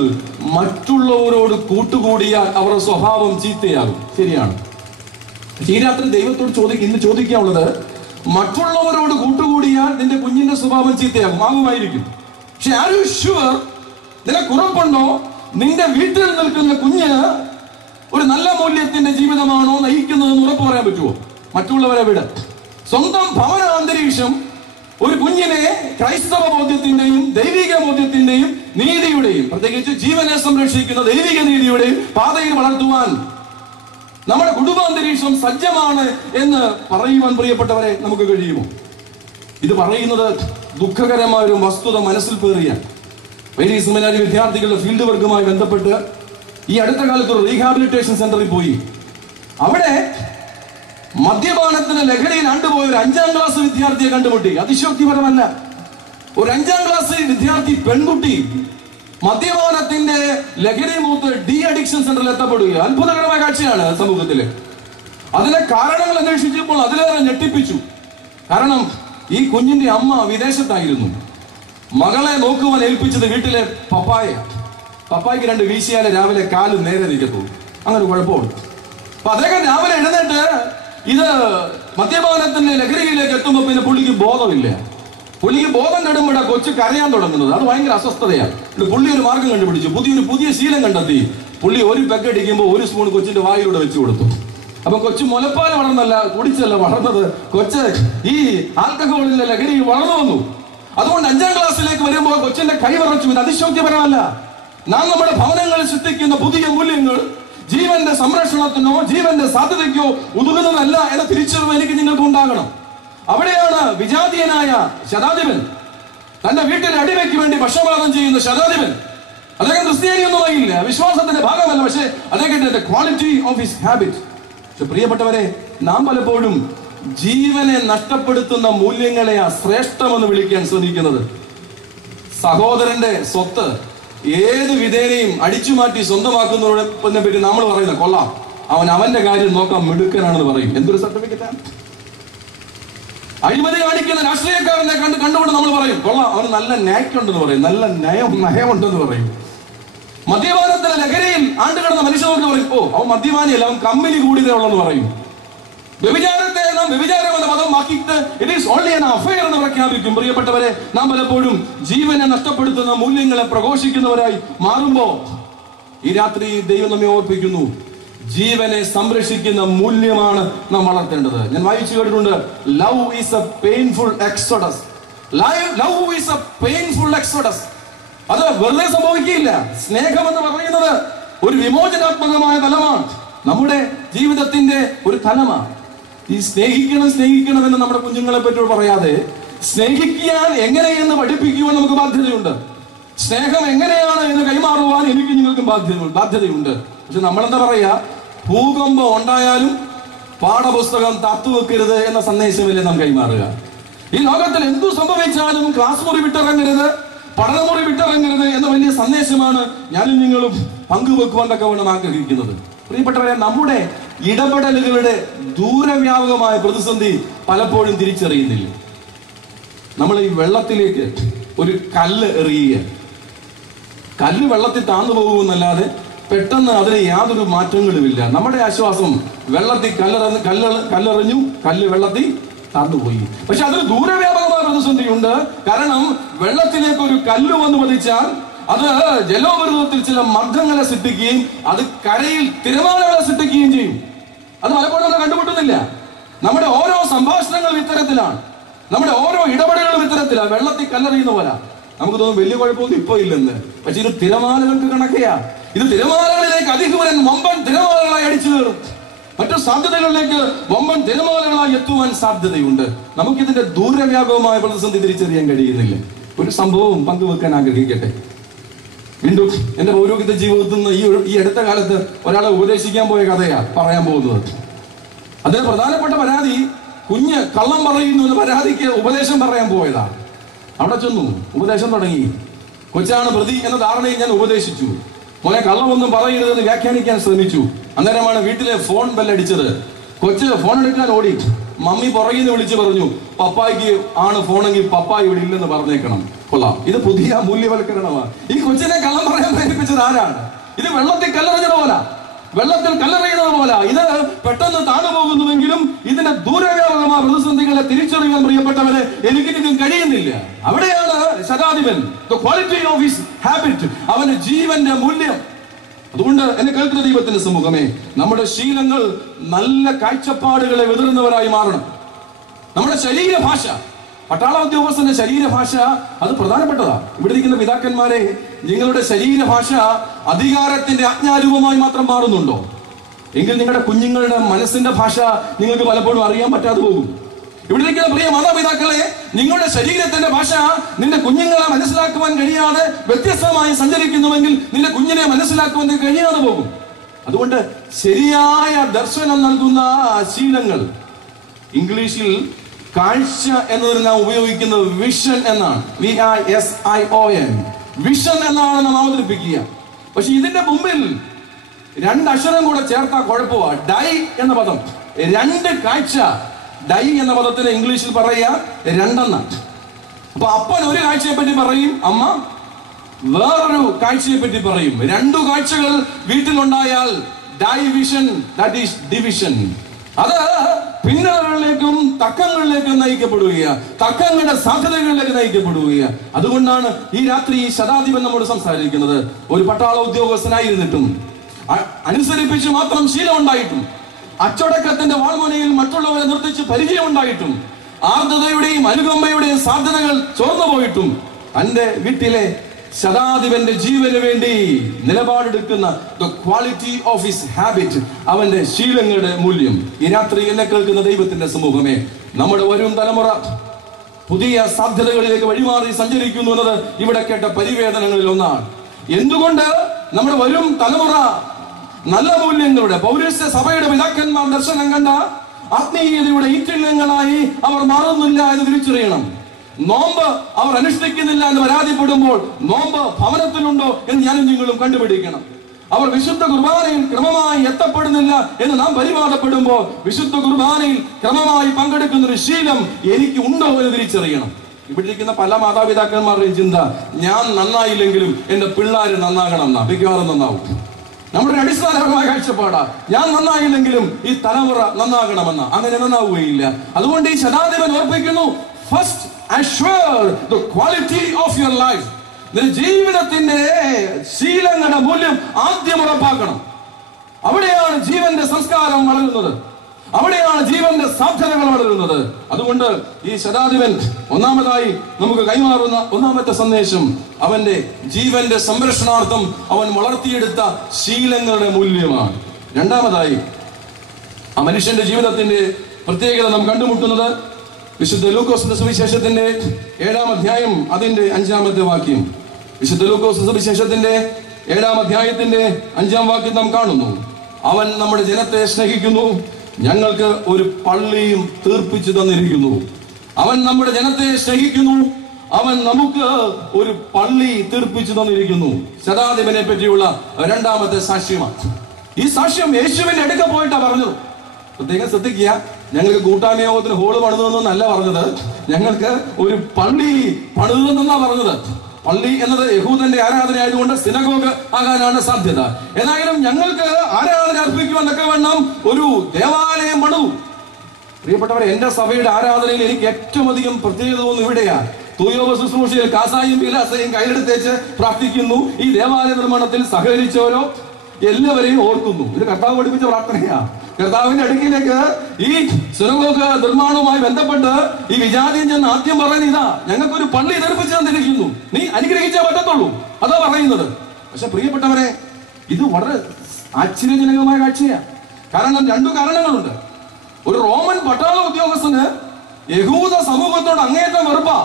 മറ്റുള്ളവരോട് കൂട്ടുകൂടിയാൽ അവരുടെ സ്വഭാവം ചീത്തയാകും. ശരിയാണ്. ഈ രാത്രി ദൈവത്തോട് ഇന്ന് ചോദിക്കാനുള്ളത്, മറ്റുള്ളവരോട് കൂട്ടുകൂടിയാൽ നിന്റെ കുഞ്ഞിന്റെ സ്വഭാവം ചീത്തയാകും, ആകുമായിരിക്കും. പക്ഷെ ആർ യു ഷുവർ, നിനക്ക് ഉറപ്പുണ്ടോ നിന്റെ വീട്ടിൽ നിൽക്കുന്ന കുഞ്ഞ് ഒരു നല്ല മൂല്യത്തിന്റെ ജീവിതമാണോ നയിക്കുന്നതെന്ന് ഉറപ്പ് പറയാൻ പറ്റുമോ? മറ്റുള്ളവരെ വിട്. സ്വന്തം ഭവന അന്തരീക്ഷം ഒരു കുഞ്ഞിനെ ക്രൈസ്തവ ബോധ്യത്തിന്റെയും ദൈവിക ബോധ്യത്തിന്റെയും നീതിയുടെയും, പ്രത്യേകിച്ച് ജീവനെ സംരക്ഷിക്കുന്ന ദൈവിക നീതിയുടെയും പാതയിൽ വളർത്തുവാൻ നമ്മുടെ കുടുംബാന്തരീക്ഷം സജ്ജമാണ് എന്ന് പറയുവാൻ പ്രിയപ്പെട്ടവരെ നമുക്ക് കഴിയുമോ? ഇത് പറയുന്നത് ദുഃഖകരമായ ഒരു വസ്തുത മനസ്സിൽ പേറിയ വലിയ സെമിനാരി വിദ്യാർത്ഥികളുടെ ഫീൽഡ് വർക്കുമായി ബന്ധപ്പെട്ട് ഈ അടുത്ത കാലത്ത് ഒരു റീഹാബിലിറ്റേഷൻ സെന്ററിൽ പോയി. അവിടെ മദ്യപാനത്തിന് ലഹരിയിൽ ആണ്ടുപോയ ഒരു 5ാം ക്ലാസ് വിദ്യാർത്ഥിയെ കണ്ടുമുട്ടി. അതിശയോക്തിപരമല്ല, ഒരു 5ാം ക്ലാസ് വിദ്യാർത്ഥി പെൺകുട്ടി മദ്യപാനത്തിന്റെ ലഹരി മൂത്ത് ഡി അഡിക്ഷൻ സെന്ററിൽ എത്തപ്പെടുക. അത്ഭുതകരമായ കാഴ്ചയാണ് സമൂഹത്തില്. അതിന്റെ കാരണങ്ങൾ അന്വേഷിച്ചപ്പോൾ അതിലേറെ ഞെട്ടിപ്പിച്ചു. കാരണം ഈ കുഞ്ഞിന്റെ അമ്മ വിദേശത്തായിരുന്നു. മകളെ നോക്കുവാൻ ഏൽപ്പിച്ചത് വീട്ടിലെ പപ്പായ്ക്ക് 2 വീശിയാലെ രാവിലെ കാല് നേരെ നിൽക്കത്തുള്ളൂ. അങ്ങനെ കുഴപ്പമുണ്ട്. അപ്പൊ അദ്ദേഹം രാവിലെ എഴുന്നേറ്റ് ഇത് മദ്യപാനത്തിന്റെ ലഹരിയിലേക്ക് എത്തുമ്പോ പിന്നെ പുള്ളിക്ക് ബോധമില്ല. പുള്ളിക്ക് ബോധം കെടുമ്പോഴാ കൊച്ചു കരയാൻ തുടങ്ങുന്നത്. അത് ഭയങ്കര അസ്വസ്ഥതയാണ്. പുള്ളി ഒരു മാർഗം കണ്ടുപിടിച്ചു, പുതിയ ശീലം കണ്ടെത്തി. പുള്ളി ഒരു പെഗ് അടിക്കുമ്പോൾ 1 സ്പൂൺ കൊച്ചിന്റെ വായിലൂടെ വെച്ചു കൊടുത്തു. അപ്പൊ കൊച്ചു മുലപ്പാൽ വളർന്നല്ല, കുടിച്ചല്ല വളർന്നത്, കൊച്ച് ഈ ആൽക്കഹോളിന്റെ ലഹരിയിൽ വളർന്നു വന്നു. അതുകൊണ്ട് 5ാം ക്ലാസ്സിലേക്ക് വരുമ്പോൾ കൊച്ചിന്റെ കൈ വിറച്ചു. ഇത് അതിശോക്തിപരമല്ല. നാം നമ്മുടെ ഭവനങ്ങളിൽ സൃഷ്ടിക്കുന്ന പുതിയ മൂല്യങ്ങൾ ജീവന്റെ സംരക്ഷണത്തിനോ ജീവന്റെ സാധ്യതയ്ക്കോ ഉതകുന്നതല്ല എന്ന തിരിച്ചറിവ് എനിക്ക് നിങ്ങൾക്ക് ഉണ്ടാകണം. അവിടെയാണ് വിജാതീയനായ ശതാധിപൻ, തന്റെ വീട്ടിലെ അടിമയ്ക്ക് വേണ്ടി ഭക്ഷണപാകം ചെയ്യുന്ന ശതാധിപൻ. അദ്ദേഹം ക്രിസ്ത്യാനിയൊന്നുമായില്ല, വിശ്വാസത്തിന്റെ ഭാഗമല്ല, പക്ഷേ അദ്ദേഹത്തിന്റെ ക്വാളിറ്റി ഓഫ് ഹിസ് ഹാബിറ്റ്. പക്ഷെ പ്രിയപ്പെട്ടവരെ, നാം പലപ്പോഴും ജീവനെ നഷ്ടപ്പെടുത്തുന്ന മൂല്യങ്ങളെയാ ശ്രേഷ്ഠമെന്ന് വിളിക്കാൻ ശ്രമിക്കുന്നത്. സഹോദരന്റെ സ്വത്ത് ഏത് വിധേനയും അടിച്ചു മാറ്റി സ്വന്തമാക്കുന്നതിനെ പറ്റി നമ്മൾ പറയുന്ന കൊള്ളാം, അവന്റെ കാര്യം നോക്കാൻ മിടുക്കനാണെന്ന് പറയും. എന്തൊരു സർട്ടിഫിക്കറ്റാണ്! അഴിമതി കാണിക്കുന്ന രാഷ്ട്രീയക്കാരനെ കണ്ടുകൊണ്ട് നമ്മൾ പറയും കൊള്ളാം, അവന് നല്ല നാക്കുണ്ടെന്ന് പറയും, നല്ല നയമുണ്ടെന്ന് പറയും. മദ്യപാനത്തിന് ലഹരിയിൽ ആണ്ടുകിടന്ന മനുഷ്യർക്ക് പറയും, ഓ അവൻ മദ്യപാനിയല്ല, അവൻ കമ്പനി കൂടിയതേ ഉള്ളെന്ന് പറയും. വ്യഭിചാരത്തെ നാം വ്യഭിചാരം എന്ന പദമാക്കിയിട്ട് it is only an affair എന്ന് പ്രഖ്യാപിക്കും. പ്രിയപ്പെട്ടവരെ, നാം പലപ്പോഴും ജീവനെ നഷ്ടപ്പെടുത്തുന്ന മൂല്യങ്ങളെ പ്രഘോഷിക്കുന്നവരായി മാറുമ്പോ ഈ രാത്രി ദൈവം നമ്മെ ഓർപ്പിക്കുന്നു, ജീവനെ സംരക്ഷിക്കുന്ന മൂല്യമാണ് നാം വളർത്തേണ്ടത്. ഞാൻ വായിച്ചു കേട്ടിട്ടുണ്ട്, love is A painful exodus. Love is A painful exodus. അത് വെറുതെ സംഭവിക്കില്ല. സ്നേഹം എന്ന് പറയുന്നത് ഒരു വിമോചനാത്മകമായ തലമാണ്, നമ്മുടെ ജീവിതത്തിന്റെ ഒരു തലമാണ്. ഈ സ്നേഹിക്കണം എന്ന് നമ്മുടെ കുഞ്ഞുങ്ങളെ പറ്റി പറയാതെ സ്നേഹിക്കാൻ എങ്ങനെയെന്ന് പഠിപ്പിക്കുവാൻ നമുക്ക് ബാധ്യതയുണ്ട്. സ്നേഹം എങ്ങനെയാണ് എന്ന് കൈമാറുവാൻ എനിക്ക് നിങ്ങൾക്കും ബാധ്യതയുണ്ട്. പക്ഷെ നമ്മളെന്താ പറയാ, ഭൂകമ്പം ഉണ്ടായാലും പാഠപുസ്തകം തത്തുവെക്കരുത് എന്ന സന്ദേശമല്ലേ നാം കൈമാറുക. ഈ ലോകത്തിൽ എന്തു സംഭവിച്ചാലും ക്ലാസ് മുറി വിട്ടിറങ്ങരുത്, പഠനമുറി വിട്ടിറങ്ങരുത് എന്ന വലിയ സന്ദേശമാണ് ഞാനും നിങ്ങളും പങ്കുവെക്കുവാൻ തക്കവണ്ണം ആഗ്രഹിക്കുന്നത്. പ്രിയപ്പെട്ടവരെ, നമ്മുടെ ഇടപെടലുകളുടെ ദൂരവ്യാപകമായ പ്രതിസന്ധി പലപ്പോഴും തിരിച്ചറിയുന്നില്ല. നമ്മൾ ഈ വെള്ളത്തിലേക്ക് ഒരു കല്ല് എറിയുക, കല്ല് വെള്ളത്തിൽ താന്നു പോകുമെന്നല്ലാതെ പെട്ടെന്ന് അതിന് യാതൊരു മാറ്റങ്ങളുമില്ല. നമ്മുടെ ആശ്വാസം വെള്ളത്തിൽ കല്ലെറിഞ്ഞു, കല്ല് വെള്ളത്തിൽ താന്നുപോയി. പക്ഷെ അതിന് ദൂരവ്യാപകമായ പ്രതിസന്ധിയുണ്ട്. കാരണം വെള്ളത്തിലേക്ക് ഒരു കല്ല് വന്ന് പതിച്ചാൽ അത് ജലോപരിതലത്തിൽ ചില മർദ്ദങ്ങളെ സൃഷ്ടിക്കുകയും അത് കരയിൽ തിരമാലകളെ സൃഷ്ടിക്കുകയും ചെയ്യും. അത് പലപ്പോഴും നമ്മൾ കണ്ടുമുട്ടുന്നില്ല. നമ്മുടെ ഓരോ സംഭാഷണങ്ങളും ഇത്തരത്തിലാണ്, നമ്മുടെ ഓരോ ഇടപെടലുകളും ഇത്തരത്തിലാണ്. വെള്ളത്തിൽ കല്ലെറിയുന്ന പോലെ നമുക്ക് തോന്നും വലിയ കുഴപ്പമൊന്നും ഇപ്പൊ ഇല്ലെന്ന്. പക്ഷെ ഇത് തിരമാലകൾക്ക് കണക്കെയാ. ഇത് തിരമാലകളിലേക്ക് അതികൂരൻ വമ്പൻ തിരമാലകളായി അടിച്ചു കയറും. മറ്റു സാധ്യതകളിലേക്ക് വമ്പൻ തിരമാലകളായി എത്തുവാൻ സാധ്യതയുണ്ട്. നമുക്കിതിന്റെ ദൂരവ്യാപകമായ പ്രതിസന്ധി തിരിച്ചറിയാൻ കഴിയുന്നില്ല. ഒരു സംഭവം പങ്കുവെക്കാൻ ആഗ്രഹിക്കട്ടെ. വീണ്ടും എന്റെ പൗരോഹിത്യ ജീവിതത്തിൽ നിന്ന് ഈ അടുത്ത കാലത്ത് ഒരാളെ ഉപദേശിക്കാൻ പോയ കഥയാ പറയാൻ പോകുന്നത്. അതിന് പ്രധാനപ്പെട്ട പരാതി, കുഞ്ഞ് കള്ളം പറയുന്നു എന്ന പരാതിക്ക് ഉപദേശം പറയാൻ പോയതാ. അവിടെ ചെന്നു, ഉപദേശം തുടങ്ങി. കൊച്ചാണ് പ്രതി എന്ന ധാരണയിൽ ഞാൻ ഉപദേശിച്ചു. മോനെ കള്ളമൊന്നും പറയരുതെന്ന് വ്യാഖ്യാനിക്കാൻ ശ്രമിച്ചു. അന്നേരമാണ് വീട്ടിലെ ഫോൺ ബെല്ലടിച്ചത്. കൊച്ച് ഫോൺ എടുക്കാൻ ഓടി. മമ്മി പുറകിൽ നിന്ന് വിളിച്ചു പറഞ്ഞു, പപ്പായ്ക്ക് ആണ് ഫോണെങ്കിൽ പപ്പായി ഇവിടെ ഇല്ലെന്ന് പറഞ്ഞേക്കണം. കൊള്ളാം, ഇത് പുതിയ മൂല്യവൽക്കരണമാണ്. ഈ കൊച്ചിനെ കള്ളം പറയാൻ പ്രേരിപ്പിച്ചത് ആരാണ്? ഇത് വെള്ളത്തിൽ കല്ലെറിഞ്ഞത് പോലെ, വെള്ളത്തിൽ കല്ലെറിയുന്നത് പോലെ. ഇത് പെട്ടെന്ന് താണു പോകുന്നുവെങ്കിലും ഇതിന്റെ ദൂരവ്യാപകമായ പ്രതിസന്ധികളെ തിരിച്ചറിയാൻ പ്രിയപ്പെട്ടവരെ എനിക്കിനും കഴിയുന്നില്ല. അവിടെയാണ് ശതാധിപൻ, the quality of his habit, അവന്റെ ജീവന്റെ മൂല്യം. അതുകൊണ്ട് എന്നെ കേൾക്കുന്ന ദൈവത്തിന്റെ സമൂഹമേ, നമ്മുടെ ശീലങ്ങൾ നല്ല കാഴ്ചപ്പാടുകളെ വിതറുന്നവരായി മാറണം. നമ്മുടെ ശരീരഭാഷ, പട്ടാള ഉദ്യോഗസ്ഥന്റെ ശരീരഭാഷ അത് പ്രധാനപ്പെട്ടതാ. ഇവിടെ ഇരിക്കുന്ന പിതാക്കന്മാരെ, നിങ്ങളുടെ ശരീരഭാഷ അധികാരത്തിന്റെ ആജ്ഞാരൂപമായി മാത്രം മാറുന്നുണ്ടോ? എങ്കിൽ നിങ്ങളുടെ കുഞ്ഞുങ്ങളുടെ മനസ്സിന്റെ ഭാഷ നിങ്ങൾക്ക് പലപ്പോഴും അറിയാൻ പറ്റാതെ പോകും. ഇവിടെ ഇരിക്കുന്ന പ്രിയ മാതാപിതാക്കളെ, നിങ്ങളുടെ ശരീരത്തിന്റെ ഭാഷ നിന്റെ കുഞ്ഞുങ്ങളെ മനസ്സിലാക്കുവാൻ കഴിയാതെ വ്യത്യസ്തമായി സഞ്ചരിക്കുന്നുവെങ്കിൽ നിന്റെ കുഞ്ഞിനെ മനസ്സിലാക്കുവാൻ കഴിയാതെ പോകും. അതുകൊണ്ട് ശരിയായ ദർശനം നൽകുന്ന ശീലങ്ങൾ, ഇംഗ്ലീഷിൽ കാഴ്ച എന്നതിന് നാം ഉപയോഗിക്കുന്നത് വിഷൻ എന്നാണ്. VISION, വിഷൻ എന്നാണ് നാം അവതരിപ്പിക്കുക. പക്ഷെ ഇതിന്റെ മുമ്പിൽ രണ്ടക്ഷരം കൂടെ ചേർത്താൽ കുഴപ്പമാണ്. ഡൈ എന്ന പദം, രണ്ട് കാഴ്ച. ഡൈ എന്ന പദത്തിന് ഇംഗ്ലീഷിൽ പറയുക രണ്ടെന്ന്. അപ്പൊ അപ്പൻ ഒരു കാഴ്ചയെ പറ്റി പറയും, അമ്മ വേറൊരു കാഴ്ചയെ പറ്റി പറയും. രണ്ടു കാഴ്ചകൾ വീട്ടിലുണ്ടായാൽ ഡൈവിഷൻ, ദാറ്റ് ഈസ് ഡിവിഷൻ. അത് പിന്നങ്ങളിലേക്കും തക്കങ്ങളിലേക്കും നയിക്കപ്പെടുകയാണ്, തക്കങ്ങളുടെ സാധ്യതകളിലേക്ക് നയിക്കപ്പെടുകയാണ്. അതുകൊണ്ടാണ് ഈ രാത്രി ഈ ശതാധിപൻ നമ്മോട് സംസാരിക്കുന്നത്. ഒരു പട്ടാള ഉദ്യോഗസ്ഥനായിരുന്നിട്ടും അനുസരിപ്പിച്ച് മാത്രം ശീലം ഉണ്ടായിട്ടും അച്ചടക്കത്തിന്റെ വാൾമുനയിൽ മറ്റുള്ളവരെ നിർത്തിച്ച് പരിചയം ഉണ്ടായിട്ടും ആർദ്രതയുടെയും അനുകമ്പയുടെയും സാധ്യതകൾ ചോർന്നു പോയിട്ടും തന്റെ വീട്ടിലെ ശതാധിപന്റെ ജീവന് വേണ്ടി നിലപാടെടുക്കുന്ന the quality of his habit, അവന്റെ ശീലങ്ങളുടെ മൂല്യം. ഈ രാത്രി എന്നെ കേൾക്കുന്ന ദൈവത്തിന്റെ സമൂഹമേ, നമ്മുടെ വരും തലമുറ പുതിയ സാധ്യതകളിലേക്ക് വഴിമാറി സഞ്ചരിക്കുന്നു എന്നത് ഇവിടെ കേട്ട പരിവേദനങ്ങളിൽ ഒന്നാണ്. എന്തുകൊണ്ട് നമ്മുടെ വരും തലമുറ നല്ല മൂല്യങ്ങളുടെ, പൗരസ്ത്യ സഭയുടെ പിതാക്കന്മാർ ദർശനം കണ്ട ആത്മീയതയുടെ ഈറ്റില്യങ്ങളായി അവർ മാറുന്നില്ല എന്ന് തിരിച്ചറിയണം. നോമ്പ് അവർ അനുഷ്ഠിക്കുന്നില്ല എന്ന് പരാതിപ്പെടുമ്പോൾ നോമ്പ് ഭവനത്തിലുണ്ടോ എന്ന് ഞാനും നിങ്ങളും കണ്ടുപിടിക്കണം. അവർ വിശുദ്ധ കുർബാനയിൽ ക്രമമായി എത്തപ്പെടുന്നില്ല എന്ന് നാം പരിവാദപ്പെടുമ്പോൾ വിശുദ്ധ കുർബാനയിൽ ക്രമമായി പങ്കെടുക്കുന്ന ഒരു ശീലം എനിക്ക് ഉണ്ടോ എന്ന് തിരിച്ചറിയണം. ഇവിടെ ഇരിക്കുന്ന പല മാതാപിതാക്കന്മാരുടെയും ചിന്ത, ഞാൻ നന്നായില്ലെങ്കിലും എന്റെ പിള്ളേര് നന്നാകണം എന്നാ, മിക്കവാറും നന്നാവും. നമ്മുടെ അടിസ്ഥാനപരമായ കാഴ്ചപ്പാടാ, ഞാൻ നന്നായില്ലെങ്കിലും ഈ തലമുറ നന്നാകണമെന്ന. അങ്ങനെ നന്നാവുകയില്ല. അതുകൊണ്ട് ഈ ശതാധിപൻ ഓർപ്പിക്കുന്നു, first assure the quality of your life. നിന്റെ ജീവിതത്തിന്റെ ശീലങ്ങളുടെ മൂല്യം ആദ്യം ഉറപ്പാക്കണം. അവിടെയാണ് ജീവന്റെ സംസ്കാരം വളരുന്നത്, അവിടെയാണ് ജീവന്റെ സാധ്യതകൾ വളരുന്നത്. അതുകൊണ്ട് ഈ ശതാധിപൻ ഒന്നാമതായി നമുക്ക് കൈമാറുന്ന ഒന്നാമത്തെ സന്ദേശം അവന്റെ ജീവന്റെ സംരക്ഷണാർത്ഥം അവൻ വളർത്തിയെടുത്ത ശീലങ്ങളുടെ മൂല്യമാണ്. രണ്ടാമതായി ആ മനുഷ്യന്റെ ജീവിതത്തിന്റെ പ്രത്യേകത നാം കണ്ടുമുട്ടുന്നത് വിശുദ്ധ ലൂക്കോസിന്റെ സുവിശേഷത്തിന്റെ 7-ാം അധ്യായം അതിന്റെ 5-ാമത്തെ വാക്യം. വിശുദ്ധ ലൂക്കോസ് സുവിശേഷത്തിന്റെ 7-ാം അധ്യായത്തിന്റെ 5-ാം വാക്യം നാം കാണുന്നു. അവൻ നമ്മുടെ ജനത്തെ സ്നേഹിക്കുന്നു, ഞങ്ങൾക്ക് ഒരു പള്ളിയും തീർപ്പിച്ചു തന്നിരിക്കുന്നു. അവൻ നമ്മുടെ ജനത്തെ സ്നേഹിക്കുന്നു, അവൻ നമുക്ക് ഒരു പള്ളി തീർപ്പിച്ചു തന്നിരിക്കുന്നു. ശതാധിപനെ പറ്റിയുള്ള രണ്ടാമത്തെ സാക്ഷ്യമാണ്. ഈ സാക്ഷ്യം യേശുവിന്റെ അടുക്ക പോയിട്ടാ പറഞ്ഞത്. പ്രത്യേകം ശ്രദ്ധിക്കുക, ഞങ്ങൾക്ക് കൂട്ടായ്മ യോഗത്തിന് ഹോള് പണിതെന്നല്ല പറഞ്ഞത്, ഞങ്ങൾക്ക് ഒരു പള്ളി പണിതെന്നാ പറഞ്ഞത്. പള്ളി എന്നത് യഹൂദന്റെ ആരാധന ആയതുകൊണ്ട് സിനഗോഗ് ആകാനാണ് സാധ്യത. ഏതായാലും ഞങ്ങൾക്ക് ആരാധന അർപ്പിക്കുവാനൊക്കെ വേണം ഒരു ദേവാലയം പണിതു. പ്രിയപ്പെട്ടവരെ, എന്റെ സഭയുടെ ആരാധനയിൽ എനിക്ക് ഏറ്റവും അധികം പ്രത്യേകത തോന്നുന്നു ഇവിടെയാ. തൂയോപ ശുശ്രൂഷയിൽ കാസായും പീലാസയും കയ്യിലെടുത്തേച്ച് പ്രാർത്ഥിക്കുന്നു. ഈ ദേവാലയ നിർമ്മാണത്തിൽ സഹകരിച്ചവരോ എല്ലാവരെയും ഓർക്കുന്നു. ഇത് കർത്താവ് പഠിപ്പിച്ച പ്രാർത്ഥനയാ. കർത്താവിന്റെ അടുക്കിലേക്ക് ഈ സിനഗോഗ് നിർമ്മാണവുമായി ബന്ധപ്പെട്ട് ഈ വിജാതിയൻ ചെന്ന് ആദ്യം പറയുന്നത് ഇതാ, ഞങ്ങൾക്കൊരു പള്ളി നിർമ്മിച്ചു തന്നിരിക്കുന്നു, നീ അനുഗ്രഹിച്ചേ പറ്റത്തുള്ളൂ, അതാ പറയുന്നത്. പക്ഷെ പ്രിയപ്പെട്ടവരെ, ഇത് വളരെ ആശ്ചര്യജനകമായ കാഴ്ചയാണ്. കാരണം 2 കാരണങ്ങളുണ്ട്. ഒരു റോമൻ പട്ടാള ഉദ്യോഗസ്ഥന് യഹൂദ സമൂഹത്തോട് അങ്ങേയറ്റം വെറുപ്പാ.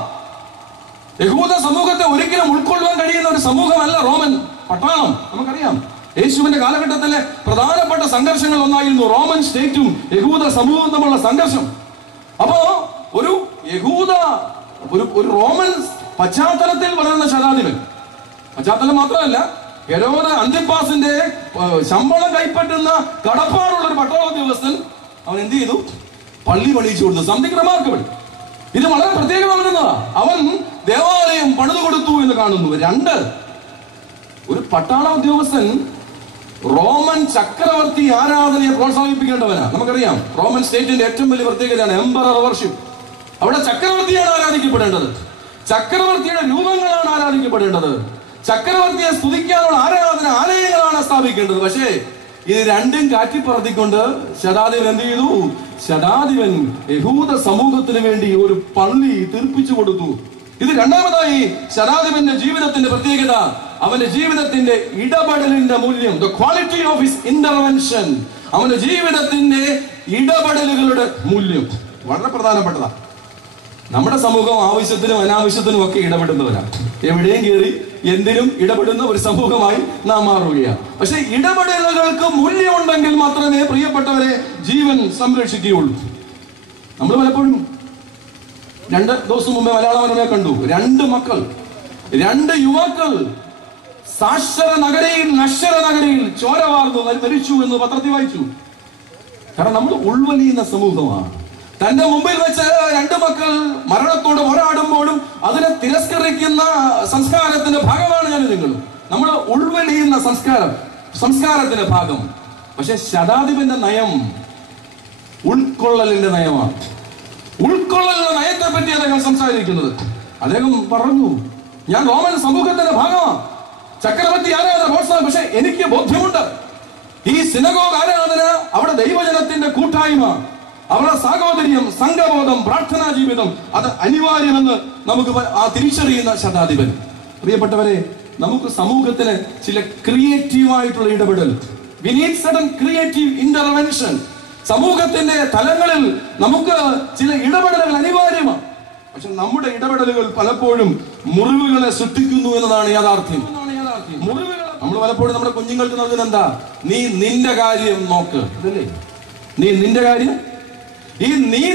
യഹൂദ സമൂഹത്തെ ഒരിക്കലും ഉൾക്കൊള്ളുവാൻ കഴിയുന്ന ഒരു സമൂഹമല്ല റോമൻ പട്ടാളം. നമുക്കറിയാം, യേശുവിന്റെ കാലഘട്ടത്തിലെ പ്രധാനപ്പെട്ട സംഘർഷങ്ങൾ ഒന്നായിരുന്നു റോമൻ സ്റ്റേറ്റും യഹൂദ സമൂഹവും തമ്മിലുള്ള സംഘർഷം. അപ്പോ ഒരു യഹൂദ ഒരു റോമൻ പശ്ചാത്തലത്തിൽ വളർന്ന ശതാധിപൻ, പശ്ചാത്തലം മാത്രമല്ല, ഹെരോദ അന്തിപ്പാസിന്റെ ശമ്പളം കൈപ്പറ്റുന്ന കടപ്പാടുള്ള ഒരു പട്ടാള ഉദ്യോഗസ്ഥൻ അവൻ എന്ത് ചെയ്തു? പള്ളി പണിയിച്ചു കൊടുത്തു. Something remarkable. ഇത് വളരെ പ്രത്യേകത നൽകുന്നതാ. അവൻ ദേവാലയം പണിതു കൊടുത്തു എന്ന് കാണുന്നു. 2, ഒരു പട്ടാള ഉദ്യോഗസ്ഥൻ റോമൻ ചക്രവർത്തി ആരാധനയെ പ്രോത്സാഹിപ്പിക്കേണ്ടവനാ. നമുക്കറിയാം, റോമൻ സ്റ്റേറ്റിന്റെ ഏറ്റവും വലിയ പ്രത്യേകതയാണ് എംപറർ വർഷിപ്പ്. അവിടെ ചക്രവർത്തിയാണ് ആരാധിക്കപ്പെടേണ്ടത്, ചക്രവർത്തിയുടെ രൂപങ്ങളാണ് ആരാധിക്കപ്പെടേണ്ടത്, ചക്രവർത്തിയെ സ്തുതിക്കാനുള്ള ആരാധന ആലയങ്ങളാണ് സ്ഥാപിക്കേണ്ടത്. പക്ഷേ ഇത് 2ഉം കാറ്റിപ്പറത്തിക്കൊണ്ട് ശതാധിപൻ എന്ത് ചെയ്തു? ശതാധിപൻ യഹൂദ സമൂഹത്തിന് വേണ്ടി ഒരു പള്ളി തീർപ്പിച്ചു കൊടുത്തു. ഇത് രണ്ടാമതായി ശതാധിപന്റെ ജീവിതത്തിന്റെ പ്രത്യേകത, അവന്റെ ജീവിതത്തിന്റെ ഇടപെടലിന്റെ മൂല്യം, the quality of his intervention. അവന്റെ ജീവിതത്തിന്റെ ഇടപെടലുകളുടെ മൂല്യം വളരെ പ്രധാനപ്പെട്ടതാണ്. നമ്മുടെ സമൂഹം ആവശ്യത്തിനും അനാവശ്യത്തിനും ഒക്കെ ഇടപെടുന്നവരാണ്. എവിടെയും കയറി എന്തിനും ഇടപെടുന്ന ഒരു സമൂഹമായി നാം മാറുകയാണ്. പക്ഷെ ഇടപെടലുകൾക്ക് മൂല്യമുണ്ടെങ്കിൽ മാത്രമേ പ്രിയപ്പെട്ടവരെ ജീവൻ സംരക്ഷിക്കുകയുള്ളൂ. നമ്മൾ പലപ്പോഴും 2 ദിവസം മുമ്പേ മലയാള മനോരമ കണ്ടു, 2 മക്കൾ, 2 യുവാക്കൾ സാക്ഷര നഗരിയിൽ നശ്വര നഗരിയിൽ ചോര വാർന്നു മരിച്ചു എന്ന് പത്രത്തിൽ വായിച്ചു. കാരണം നമ്മൾ ഉൾവലിയുന്ന സമൂഹമാണ്. തന്റെ മുമ്പിൽ വെച്ച് 2 മക്കൾ മരണത്തോട് പോരാടുമ്പോഴും അതിനെ തിരസ്കരിക്കുന്ന സംസ്കാരത്തിന്റെ ഭാഗമാണ് ഞാൻ നിങ്ങളും. നമ്മൾ ഉൾവലിയുന്ന സംസ്കാരത്തിന്റെ ഭാഗം. പക്ഷെ ശതാധിപന്റെ നയം ഉൾക്കൊള്ളലിന്റെ നയമാണ്. ഉൾക്കൊള്ളലിന്റെ നയത്തെ പറ്റി അദ്ദേഹം സംസാരിക്കുന്നത്. അദ്ദേഹം പറഞ്ഞു, ഞാൻ റോമൻ സമൂഹത്തിന്റെ ഭാഗമാണ്, ചക്രവർത്തി ആരാധന പ്രോത്സാഹനം. പക്ഷെ എനിക്ക് ബോധ്യമുണ്ട്, ഈ സിനഗോഗ് ആരാധന അവിടെ ദൈവജനത്തിന്റെ കൂട്ടായ്മ, അവരുടെ സാഹോദര്യം, സംഘബോധം, പ്രാർത്ഥനാ ജീവിതം അത് അനിവാര്യമെന്ന് നമുക്ക് തിരിച്ചറിയുന്ന ശതാധിപൻ. പ്രിയപ്പെട്ടവരെ, നമുക്ക് സമൂഹത്തിന് ചില ക്രിയേറ്റീവായിട്ടുള്ള ഇടപെടൽ, we need certain creative intervention. സമൂഹത്തിന്റെ തലങ്ങളിൽ നമുക്ക് ചില ഇടപെടലുകൾ അനിവാര്യമാണ്. പക്ഷെ നമ്മുടെ ഇടപെടലുകൾ പലപ്പോഴും മുറിവുകളെ സൃഷ്ടിക്കുന്നു എന്നതാണ് യാഥാർത്ഥ്യം. മുറിവുകൾ നമ്മൾ പലപ്പോഴും നമ്മുടെ കുഞ്ഞുങ്ങൾക്ക് നൽകുന്നത് എന്താ? നീ നിന്റെ കാര്യം നോക്ക്, അതല്ലേ? നീ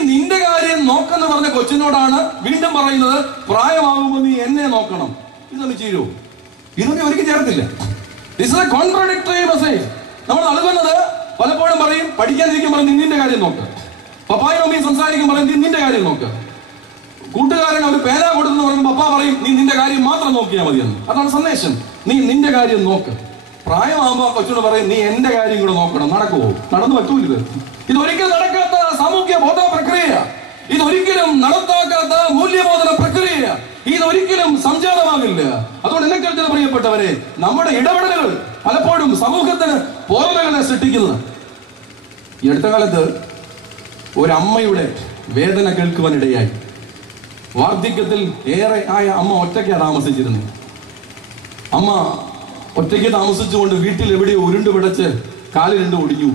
നിന്റെ കാര്യം നോക്കെന്ന് പറഞ്ഞ കൊച്ചിനോടാണ് വീണ്ടും പറയുന്നത്, പ്രായമാകുമ്പോൾ നീ എന്നെ നോക്കണം. ഇതൊന്നും ചെയ്യൂ, ഇതൊന്നും ഒരിക്കലും ചേർത്തില്ല. This is a contradictory message. നമ്മൾ നൽകുന്നത് പലപ്പോഴും പറയും, പഠിക്കാതിരിക്കും പറയും നീ നിന്റെ കാര്യം നോക്ക്, പപ്പായും അമ്മയും സംസാരിക്കും പറയും നീ നിന്റെ കാര്യം നോക്ക്, കൂട്ടുകാരൻ ഒരു പേന കൊടുത്തെന്ന് പറയുമ്പോൾ പപ്പ പറയും നീ നിന്റെ കാര്യം മാത്രം നോക്കിയാൽ മതിയെന്ന്. അതാണ് സന്ദേശം. നീ നിന്റെ കാര്യം നോക്ക്. പ്രായമാകുമ്പോൾ കൊച്ചിനോട് പറയും നീ എന്റെ കാര്യം കൂടെ നോക്കണം. നടക്കുമോ? നടന്നു പറ്റൂല. ഇതൊരിക്കലും നടക്കാത്ത സാമൂഹ്യ ബോധ പ്രക്രിയ, ഇതൊരിക്കലും നടത്താക്കാത്ത മൂല്യബോധന പ്രക്രിയ, ഇതൊരിക്കലും സംജാതമാകില്ല. അതുകൊണ്ട് പ്രിയപ്പെട്ടവരെ, നമ്മുടെ ഇടപെടലുകൾ പലപ്പോഴും സമൂഹത്തിന് പോറലുകളെ സൃഷ്ടിക്കുന്നത്. ഈ അടുത്ത കാലത്ത് ഒരമ്മയുടെ വേദന കേൾക്കുവാനിടയായി. വാർദ്ധക്യത്തിൽ ഏറെ ആയ അമ്മ ഒറ്റയ്ക്കാണ് താമസിച്ചിരുന്നത്. അമ്മ ഒറ്റയ്ക്ക് താമസിച്ചുകൊണ്ട് വീട്ടിൽ എവിടെയോ ഉരുണ്ട് പിടച്ച് കാല് രണ്ടും ഒടിഞ്ഞു.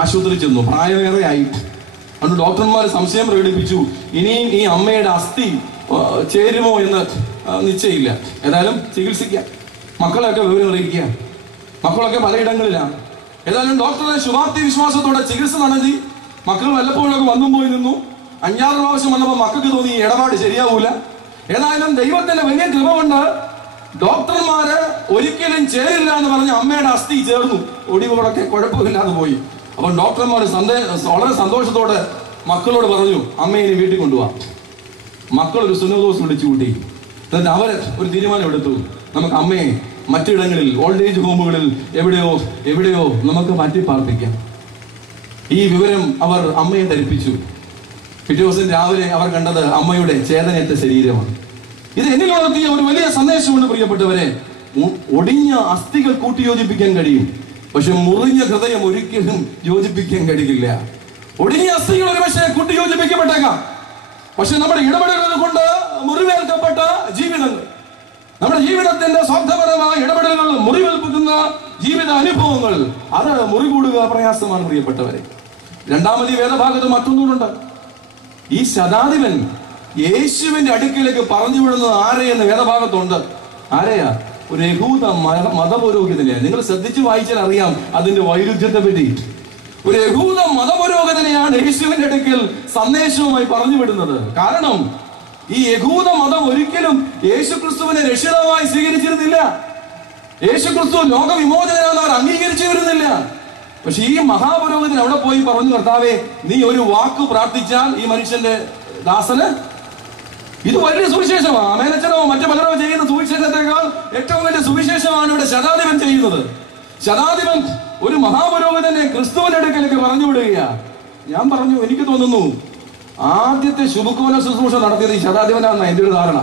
ആശുപത്രി ചെന്നു. പ്രായമേറെ ആയി. അന്ന് ഡോക്ടർമാർ സംശയം പ്രകടിപ്പിച്ചു, ഇനിയും ഈ അമ്മയുടെ അസ്ഥി ചേരുമോ എന്ന് നിശ്ചയില്ല, ഏതായാലും ചികിത്സിക്കാം, മക്കളെയൊക്കെ വിവരം അറിയിക്കുക. മക്കളൊക്കെ പലയിടങ്ങളിലാണ്. ഏതായാലും ഡോക്ടറെ ശുഭാപ്തി വിശ്വാസത്തോടെ ചികിത്സ നടത്തി. മക്കൾ വല്ലപ്പോഴൊക്കെ വന്നും പോയി നിന്നു. 5-6 പ്രാവശ്യം വന്നപ്പോൾ മക്കൾക്ക് തോന്നി ഈ ഇടപാട് ശരിയാവൂല. ഏതായാലും ദൈവത്തിന്റെ വലിയ കൃപ കൊണ്ട് ഡോക്ടർമാര് ഒരിക്കലും ചേരില്ല എന്ന് പറഞ്ഞ അമ്മയുടെ അസ്ഥി ചേർന്നു. ഒടിവുകളൊക്കെ കുഴപ്പമില്ലാതെ പോയി. അപ്പൊ ഡോക്ടർമാർ വളരെ സന്തോഷത്തോടെ മക്കളോട് പറഞ്ഞു, അമ്മയെ ഇനി വീട്ടിൽ കൊണ്ടുപോവാ. മക്കൾ ഒരു സുനോദോസ് വിളിച്ചു കൂട്ടി. എന്നിട്ട് അവർ ഒരു തീരുമാനം എടുത്തു, നമുക്ക് അമ്മയെ മറ്റിടങ്ങളിൽ ഓൾഡ് ഏജ് ഹോമുകളിൽ എവിടെയോ നമുക്ക് മാറ്റി പാർപ്പിക്കാം. ഈ വിവരം അവർ അമ്മയെ ധരിപ്പിച്ചു. പിറ്റേ ദിവസം രാവിലെ അവർ കണ്ടത് അമ്മയുടെ ചേതനയറ്റ ശരീരമാണ്. ഇത് എന്നിൽ വളർത്തിയ ഒരു വലിയ സന്ദേശമുണ്ട് പ്രിയപ്പെട്ടവരെ. ഒടിഞ്ഞ അസ്ഥികൾ കൂട്ടിയോജിപ്പിക്കാൻ കഴിയും, പക്ഷെ മുറിഞ്ഞ ഹൃദയം ഒരിക്കലും യോജിപ്പിക്കാൻ കഴിയില്ല. ഒടിഞ്ഞ അസ്ഥികൾ ഒരു പക്ഷേ കൂട്ടിയോജിപ്പിക്കപ്പെട്ടേക്കാം, പക്ഷെ നമ്മുടെ ഇടപെടലുകൾ കൊണ്ട് മുറിവേൽക്കപ്പെട്ട ജീവിതങ്ങൾ, നമ്മുടെ ജീവിതത്തിന്റെ സ്വാർത്ഥപരമായ ഇടപെടലുകൾ മുറിവേൽപ്പിക്കുന്ന ജീവിത അനുഭവങ്ങൾ, അത് മുറികൂടുക പ്രയാസമാണ് പ്രിയപ്പെട്ടവരെ. രണ്ടാമത് ഈ വേദഭാഗത്ത് മറ്റൊന്നുണ്ട്. ഈ ശതാധിപൻ യേശുവിന്റെ അടുക്കിലേക്ക് പറഞ്ഞു വിടുന്നത് ആരെയെന്ന് വേദഭാഗത്തുണ്ട്. ആരെയാ? ഒരു യഹൂദ മതപുരോഹിതനെയാണ്. നിങ്ങൾ ശ്രദ്ധിച്ചു വായിച്ചാൽ അറിയാം അതിന്റെ വൈരുദ്ധ്യത്തെ പറ്റി. ഒരു യഹൂദ മതപുരോഹിതനെയാണ് യേശുവിന്റെ അടുക്കൽ സന്ദേശവുമായി പറഞ്ഞു വിടുന്നത്. കാരണം ഈ യഹൂദ മതം ഒരിക്കലും യേശുക്രിസ്തുവിനെ രക്ഷിതാവായി സ്വീകരിച്ചിരുന്നില്ല. യേശുക്രിസ്തു ലോകവിമോചകനാണെന്ന് അവർ അംഗീകരിച്ചു വരുന്നില്ല. പക്ഷെ ഈ മഹാപുരോഹിതൻ അവിടെ പോയി പറഞ്ഞു, കർത്താവേ, നീ ഒരു വാക്ക് പ്രാർത്ഥിച്ചാൽ ഈ മനുഷ്യന്റെ ദാസന്, ഇത് വലിയ സുവിശേഷമാണ്. അമേനച്ചനോ മറ്റു പലരോ ചെയ്യുന്ന സുവിശേഷത്തെക്കാൾ ഏറ്റവും വലിയ സുവിശേഷമാണ് ഇവിടെ ശതാധിപൻ ചെയ്യുന്നത്. ശതാധിപൻ ഒരു മഹാപുരോഹിതനെ ക്രിസ്തുവിന്റെ അടുക്കലേക്ക് പറഞ്ഞു വിടുകയാ. ഞാൻ പറഞ്ഞു, എനിക്ക് തോന്നുന്നു ആദ്യത്തെ ശുഭകോല ശുശ്രൂഷ നടത്തിയത് ഈ ശതാധിപനാണെന്ന എന്റെ ഒരു ധാരണ.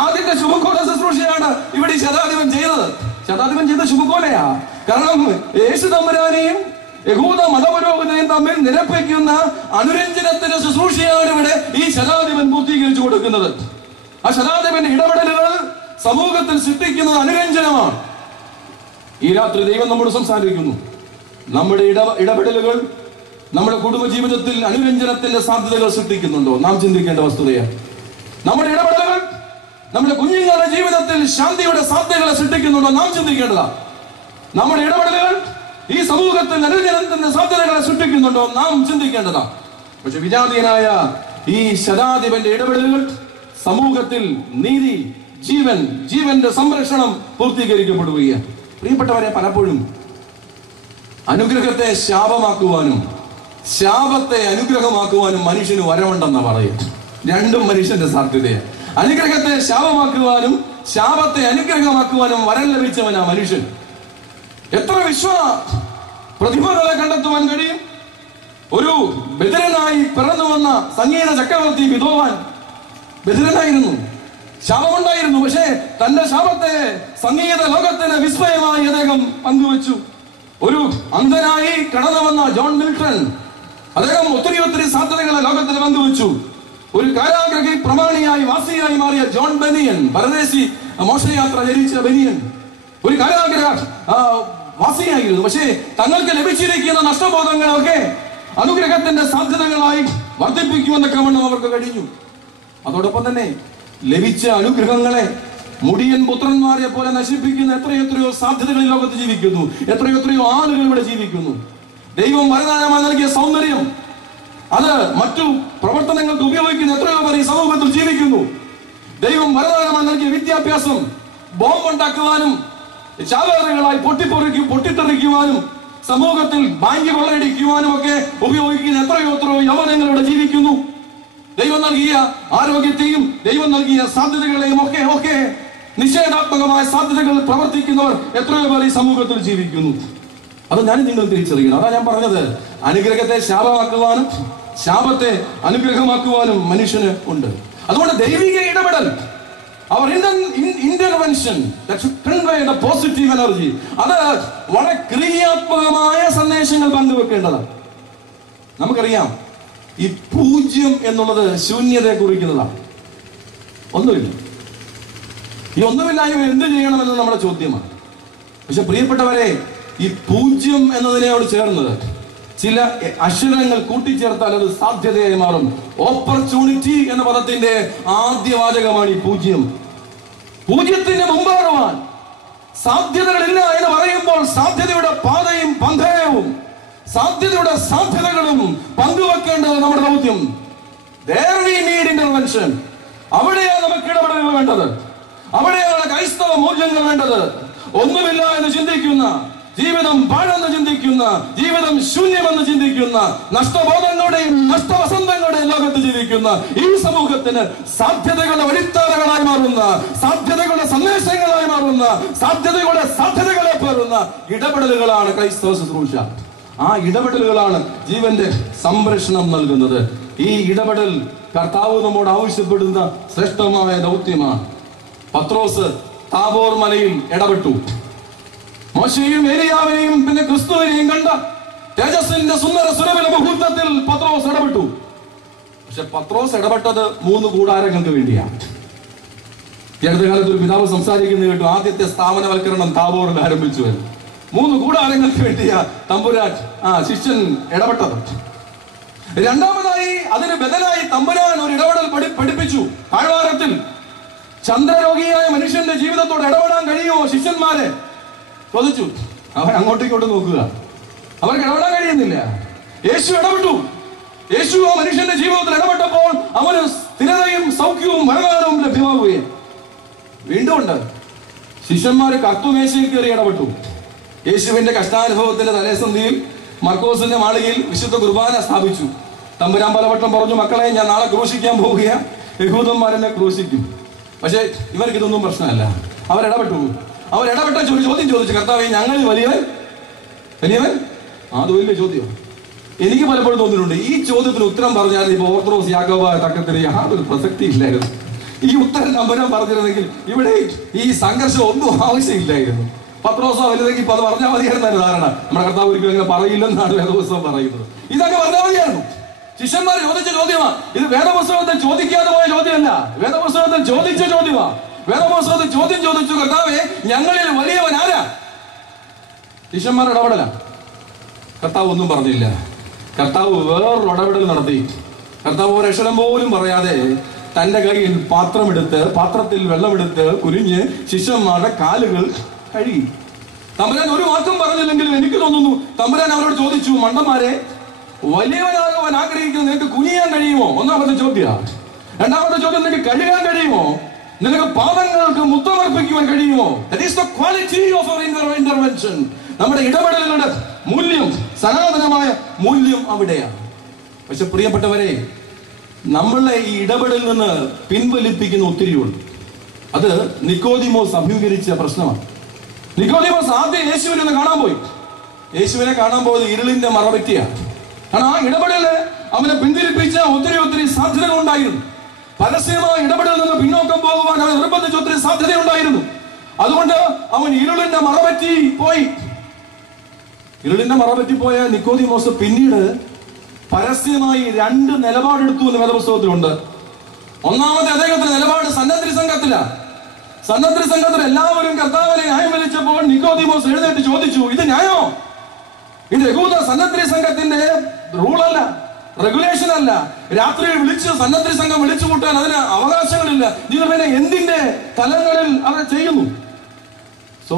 ആദ്യത്തെ ശുഭകോല ശുശ്രൂഷയാണ് ഇവിടെ ഈ ശതാധിപൻ ചെയ്തത്. ശതാധിപൻ ചെയ്ത ശുഭകോലയാ. കാരണം യേശു തമ്പുരാനെയും യഹൂദ മതപുരോഹിതനെയും തമ്മിൽ നിരപ്പിക്കുന്ന അനുരഞ്ജനത്തിന്റെ ശുശ്രൂഷയാണ് ഇവിടെ ഈ ശതാധിപൻ പൂർത്തീകരിച്ചു കൊടുക്കുന്നത്. ആ ശതാധിപന്റെ ഇടപെടലുകൾ സമൂഹത്തിൽ സൃഷ്ടിക്കുന്നത് അനുരഞ്ജനമാണ്. ഈ രാത്രി ദൈവം നമ്മോട് സംസാരിക്കുന്നു. നമ്മുടെ ഇടപെടലുകൾ നമ്മുടെ കുടുംബജീവിതത്തിൽ അനുരഞ്ജനത്തിന്റെ സാധ്യതകൾ സൃഷ്ടിക്കുന്നുണ്ടോ? നാം ചിന്തിക്കേണ്ട വസ്തുതയാണ്. നമ്മുടെ ഇടപെടലുകൾ നമ്മുടെ കുഞ്ഞുങ്ങളുടെ ജീവിതത്തിൽ ശാന്തിയുടെ സാധ്യതകളെ സൃഷ്ടിക്കുന്നുണ്ടോ? നാം ചിന്തിക്കേണ്ടതാ. നമ്മുടെ ഇടപെടലുകൾ ഈ സമൂഹത്തിൽ അനുരഞ്ജനത്തിന്റെ സാധ്യതകളെ സൃഷ്ടിക്കുന്നുണ്ടോ? നാം ചിന്തിക്കേണ്ടതാ. പക്ഷെ വിജാതീയനായ ഈ ശതാധിപന്റെ ഇടപെടലുകൾ സമൂഹത്തിൽ നീതി, ജീവന്റെ സംരക്ഷണം പൂർത്തീകരിക്കപ്പെടുകയാണ്. പ്രിയപ്പെട്ടവരെ, പലപ്പോഴും അനുഗ്രഹത്തെ ശാപമാക്കുവാനും ശാപത്തെ അനുഗ്രഹമാക്കുവാനും മനുഷ്യന് വരമുണ്ടെന്നാ പറയുക. രണ്ടും മനുഷ്യന്റെ സാധ്യതയാണ്. അനുഗ്രഹത്തെ ശാപമാക്കുവാനും ശാപത്തെ അനുഗ്രഹമാക്കുവാനും വരം ലഭിച്ചവനാ മനുഷ്യൻ. എത്ര പ്രതിഭകളെ കണ്ടെത്തുവാൻ കഴിയും. ഒരു ബധിരനായി പിറന്നു വന്ന സംഗീത ചക്രവർത്തി ബിധോവാൻ ബധിരനായിരുന്നു, ശാപമുണ്ടായിരുന്നു. പക്ഷേ തന്റെ ശാപത്തെ സംഗീത ലോകത്തിന് വിസ്മയമായി അദ്ദേഹം പങ്കുവച്ചു. ഒരു അന്ധനായി കടന്നു വന്ന ജോൺ മിൽട്ടൺ, അദ്ദേഹം ഒത്തിരി സാധ്യതകളെ ലോകത്തിന് പങ്കുവച്ചു. ഒരു കാരാഗ്രഹി പ്രമാണിയായി വാസിയായി മാറിയ ജോൺ ബെനിയൻ, പരദേശി മോശയാത്ര ചരിച്ച ബെനിയൻ, ഒരു കാരാഗ്രഹ വാസിയായിരുന്നു. പക്ഷേ തങ്ങൾക്ക് ലഭിച്ചിരിക്കുന്ന നഷ്ടബോധങ്ങളൊക്കെ അനുഗ്രഹത്തിന്റെ സാധ്യതകളായി വർദ്ധിപ്പിക്കുമെന്നൊക്കെ വണ്ണം അവർക്ക് കഴിഞ്ഞു. അതോടൊപ്പം തന്നെ ലഭിച്ച അനുഗ്രഹങ്ങളെ മുടിയൻ പുത്രന്മാരെ പോലെ നശിപ്പിക്കുന്ന എത്രയോ സാധ്യതകൾ ഈ ലോകത്ത് ജീവിക്കുന്നു. എത്രയോ ആളുകൾ ഇവിടെ ജീവിക്കുന്നു. ദൈവം വരദാനമായി നൽകിയ സൗന്ദര്യം അത് മറ്റു പ്രവർത്തനങ്ങൾക്ക് ഉപയോഗിക്കുന്ന എത്രയോ പേർ ഈ സമൂഹത്തിൽ ജീവിക്കുന്നു. ദൈവം വരദാനമായി നൽകിയ വിദ്യാഭ്യാസം ബോംബുണ്ടാക്കുവാനും ചാവേറുകളായി പൊട്ടിത്തെറിക്കുവാനും സമൂഹത്തിൽ ബാങ്ക് കൊള്ളയടിക്കുവാനും ഒക്കെ ഉപയോഗിക്കുന്ന എത്രയോ യൗവനങ്ങൾ ഇവിടെ ജീവിക്കുന്നു. ദൈവം നൽകിയ ആരോഗ്യത്തെയും ദൈവം നൽകിയ സാധ്യതകളെയും ഒക്കെ നിഷേധാത്മകമായ സാധ്യതകൾ പ്രവർത്തിക്കുന്നവർ എത്രയോ പേർ ഈ സമൂഹത്തിൽ ജീവിക്കുന്നു. അത് ഞാൻ നിങ്ങൾ തിരിച്ചറിയണം. അതാ ഞാൻ പറഞ്ഞത്, അനുഗ്രഹത്തെ ശാപമാക്കുവാനും ശാപത്തെ അനുഗ്രഹമാക്കുവാനും മനുഷ്യന് ഉണ്ട്. അതുകൊണ്ട് ദൈവിക ഇടപെടൽ, അവർ ഇന്ത്യൻ ഇന്റർവെൻഷൻ പോസിറ്റീവ് എനർജി. അത് വളരെ ക്രിയാത്മകമായ സന്ദേശങ്ങൾ പങ്കുവെക്കേണ്ടതാണ്. നമുക്കറിയാം, ഈ പൂജ്യം എന്നുള്ളത് ശൂന്യതയെ കുറിക്കുന്നതാണ്. ഒന്നുമില്ല. ഈ ഒന്നുമില്ലായ്മ എന്ത് ചെയ്യണമെന്ന് നമ്മുടെ ചോദ്യമാണ്. പക്ഷെ പ്രിയപ്പെട്ടവരെ, ഈ പൂജ്യം എന്നതിനോട് ചേർന്നത് ചില അക്ഷരങ്ങൾ കൂട്ടിച്ചേർത്താൽ അത് സാധ്യതയായി മാറും. ഓപ്പർച്യൂണിറ്റി എന്ന പദത്തിന്റെ ആദ്യ വാചകമാണ് ഈ പൂജ്യം. പൂജ്യത്തിന് മുമ്പേറുവാൻ സാധ്യതകളില്ല എന്ന് പറയുമ്പോൾ സാധ്യതയുടെ പാതയും പന്തയവും സാധ്യതയുടെ സാധ്യതകളും പങ്കുവെക്കേണ്ടത് നമ്മുടെ ദൗത്യം. There we need intervention. അവിടെയാണ് നമുക്ക് ഇടപെടലുകൾ വേണ്ടത്. അവിടെയാണ് ക്രൈസ്തവ മൂല്യങ്ങൾ വേണ്ടത്. ഒന്നുമില്ല എന്ന് ചിന്തിക്കുന്ന, ജീവിതം പാഴെന്ന് ചിന്തിക്കുന്ന, ജീവിതം ശൂന്യമെന്ന് ചിന്തിക്കുന്ന, നഷ്ടബോധങ്ങളുടെയും നഷ്ടവസന്തങ്ങളുടെയും ലോകത്ത് ജീവിക്കുന്ന ഈ സമൂഹത്തിന് സാധ്യതകളുടെ വഴിത്താരകളായി മാറുന്ന, സാധ്യതകളുടെ സന്ദേശങ്ങളായി മാറുന്ന, സാധ്യതകളുടെ സാധ്യതകളെ പേറുന്ന ഇടപെടലുകളാണ് ക്രൈസ്തവ ശുശ്രൂഷ. ആ ഇടപെടലുകളാണ് ജീവന്റെ സംരക്ഷണം നൽകുന്നത്. ഈ ഇടപെടൽ കർത്താവ് നമ്മോട് ആവശ്യപ്പെടുന്ന ശ്രേഷ്ഠമായ ദൗത്യമാണ്. പത്രോസ് താബോർ മലയിൽ ഇടപെട്ടു. മോശയെയും ഏലിയാവിനെയും പിന്നെ ക്രിസ്തുവിനെയും കണ്ട തേജസ്സിന്റെ സുന്ദര സുരവില മുഹൂർത്തത്തിൽ പത്രോസ് ഇടപെട്ടു. പക്ഷെ പത്രോസ് ഇടപെട്ടത് 3 കൂടാരങ്ങൾക്ക് വേണ്ടിയാണ്. ഈ അടുത്ത കാലത്ത് ഒരു പിതാവ് സംസാരിക്കുന്നത് കേട്ടു. ആദ്യത്തെ സ്ഥാപനവൽക്കരണം താബോറിൽ ആരംഭിച്ചു. 3 കൂടാരങ്ങൾക്ക് വേണ്ടിയാ തമ്പുരാൻ ശിഷ്യൻ ഇടപെട്ടത്. രണ്ടാമതായി അതിന് ബദലായി തമ്പുരാൻ ഒരു ഇടപെടൽ പഠിപ്പിച്ചു. താഴ്വാരത്തിൽ ചന്ദ്രരോഗിയായ മനുഷ്യന്റെ ജീവിതത്തോട് ഇടപെടാൻ കഴിയുമോ ശിഷ്യന്മാരെ ചോദിച്ചു. അവൻ അങ്ങോട്ടേക്കോട്ട് നോക്കുക. അവർക്ക് ഇടപെടാൻ കഴിയുന്നില്ല. യേശു ഇടപെട്ടു. യേശു ആ മനുഷ്യന്റെ ജീവിതത്തിൽ ഇടപെട്ടപ്പോൾ അവന് സ്ഥിരതയും സൗഖ്യവും വരദാനവും ലഭ്യമാവുകയും. വീണ്ടും ഉണ്ട്, ശിഷ്യന്മാര് കർത്തുമേശയിൽ കയറി ഇടപെട്ടു. യേശുവിന്റെ കഷ്ടാനുഭവത്തിന്റെ തലേസന്ധിയിൽ മർക്കോസിന്റെ മാളികയിൽ വിശുദ്ധ കുർബാന സ്ഥാപിച്ചു. തമ്പുരാൻ പലവട്ടം പറഞ്ഞു, മക്കളെ ഞാൻ നാളെ ക്രൂശിക്കാൻ പോവുക, യഹൂദന്മാരെന്നെ ക്രൂശിക്കും. പക്ഷെ ഇവർക്ക് ഇതൊന്നും പ്രശ്നമല്ല. അവരിടപെട്ടു. അവരിടപെട്ട ഒരു ചോദ്യം ചോദിച്ചു, കർത്താവേ ഞങ്ങളിൽ വലിയവൻ? അത് വലിയ ചോദ്യം. എനിക്ക് പലപ്പോഴും തോന്നിയിട്ടുണ്ട്, ഈ ചോദ്യത്തിന് ഉത്തരം പറഞ്ഞാൽ ഇപ്പൊ ഓർത്തഡോക്സ് യാക്കോബ തക്കത്തിന് യാതൊരു പ്രസക്തി ഇല്ലായിരുന്നു. ഈ ഉത്തരം തമ്പുരാൻ പറഞ്ഞിരുന്നെങ്കിൽ ഇവിടെ ഈ സംഘർഷം ഒന്നും ആവശ്യമില്ലായിരുന്നു. പത്രോസോ വലുതെങ്കിൽ ഇപ്പൊ അത് പറഞ്ഞാൽ മതിയായിരുന്ന ധാരണ. നമ്മുടെ കർത്താവ് ഒരിക്കലും അങ്ങനെ പറയില്ലെന്നാണ് വേദപുസ്തകം പറയുന്നത്. ഇതൊക്കെ പറഞ്ഞാൽ മതിയായിരുന്നു. ശിഷ്യന്മാർ ചോദിച്ച ചോദ്യമാണ്. ഇത് വേദപുസ്തകത്തിൽ ചോദിക്കാതെ പോയ ചോദ്യമല്ല, വേദപുസ്തകത്തിൽ ചോദിച്ച ചോദ്യമാണ്. വേദപുസ്തകത്തിൽ ചോദ്യം ചോദിച്ചു, കർത്താവേ ഞങ്ങളിൽ വലിയവൻ ആരാ? ശിഷ്യന്മാർ ഇടപെടല. കർത്താവ് ഒന്നും പറഞ്ഞില്ല. കർത്താവ് വേറൊരു ഇടപെടൽ നടത്തി. കർത്താവ് ഒരക്ഷരം പോലും പറയാതെ തന്റെ കയ്യിൽ പാത്രത്തിൽ വെള്ളമെടുത്ത് കുനിഞ്ഞ് ശിഷ്യന്മാരുടെ കാലുകൾ കഴുകി. തമ്പുരാൻ ഒരു വാക്കും പറഞ്ഞില്ലെങ്കിലും എനിക്ക് തോന്നുന്നു തമ്പുരാൻ അവരോട് ചോദിച്ചു, മണ്ടന്മാരെ, വലിയവനാകുവാൻ ആഗ്രഹിക്കുന്ന നിനക്ക് കുനിയാൻ കഴിയുമോ? ഒന്നാമത്തെ ചോദ്യം. രണ്ടാമത്തെ ചോദ്യം, നിനക്ക് കഴുകാൻ കഴിയുമോ? നിനക്ക് പാദങ്ങൾക്ക് മുത്തമർപ്പിക്കുവാൻ കഴിയുമോ? That is the quality of our intervention. നമ്മുടെ ഇടപെടലുകളുടെ മൂല്യം, സനാതനമായ മൂല്യം അവിടെയാണ്. പക്ഷെ പ്രിയപ്പെട്ടവരെ, നമ്മളെ ഈ ഇടപെടലിൽ നിന്ന് പിൻവലിപ്പിക്കുന്ന ഒത്തിരിയുണ്ട്. അത് നിക്കോദിമോസ് അഭിമുഖീകരിച്ച പ്രശ്നമാണ്. നിക്കോദിമോസ് ആദ്യം യേശുവിനെ ഒന്ന് കാണാൻ പോയി. യേശുവിനെ കാണാൻ പോയത് ഇരുളിന്റെ മറപറ്റിയാണ്. കാരണം ആ ഇടപെടല് അവനെ പിന്തിരിപ്പിച്ച ഒത്തിരി സാധ്യതകൾ ഉണ്ടായിരുന്നു. പരസ്യമായ ഇടപെടലിൽ നിന്ന് പിന്നോക്കം പോകുവാൻ അവൻ നിർബന്ധിച്ച ഒത്തിരി സാധ്യത ഉണ്ടായിരുന്നു. അതുകൊണ്ട് അവൻ ഇരുളിന്റെ മറപറ്റി പോയി. ഇരുളിന്റെ മറപറ്റി പോയ നിക്കോദിമോസ് പിന്നീട് പരസ്യമായി 2 നിലപാടെടുത്തു എന്ന് വേദപുസ്തകത്തിലുണ്ട്. ഒന്നാമത്തെ അദ്ദേഹത്തിന്റെ നിലപാട് സന്നദ്ധി സംഘത്തിലാണ്. സന്നദ്ധി സംഘത്തിൽ എല്ലാവരും കർത്താവിനെ ന്യായം വിളിച്ചപ്പോൾ നിക്കോദിമോസ് എഴുന്നേറ്റ് ചോദിച്ചു, ഇത് ന്യായമോ? ഇത് യഹൂദ സന്നദ്ധി സംഘത്തിന്റെ റൂളല്ല, റെഗുലേഷൻ അല്ല. രാത്രിയിൽ വിളിച്ച് സന്നദ്ധി സംഘം വിളിച്ചു കൂട്ടാൻ അതിന് അവകാശങ്ങളില്ല. നിങ്ങൾ പിന്നെ എന്തിന്റെ തലങ്ങളിൽ അവർ ചെയ്യുന്നു? സോ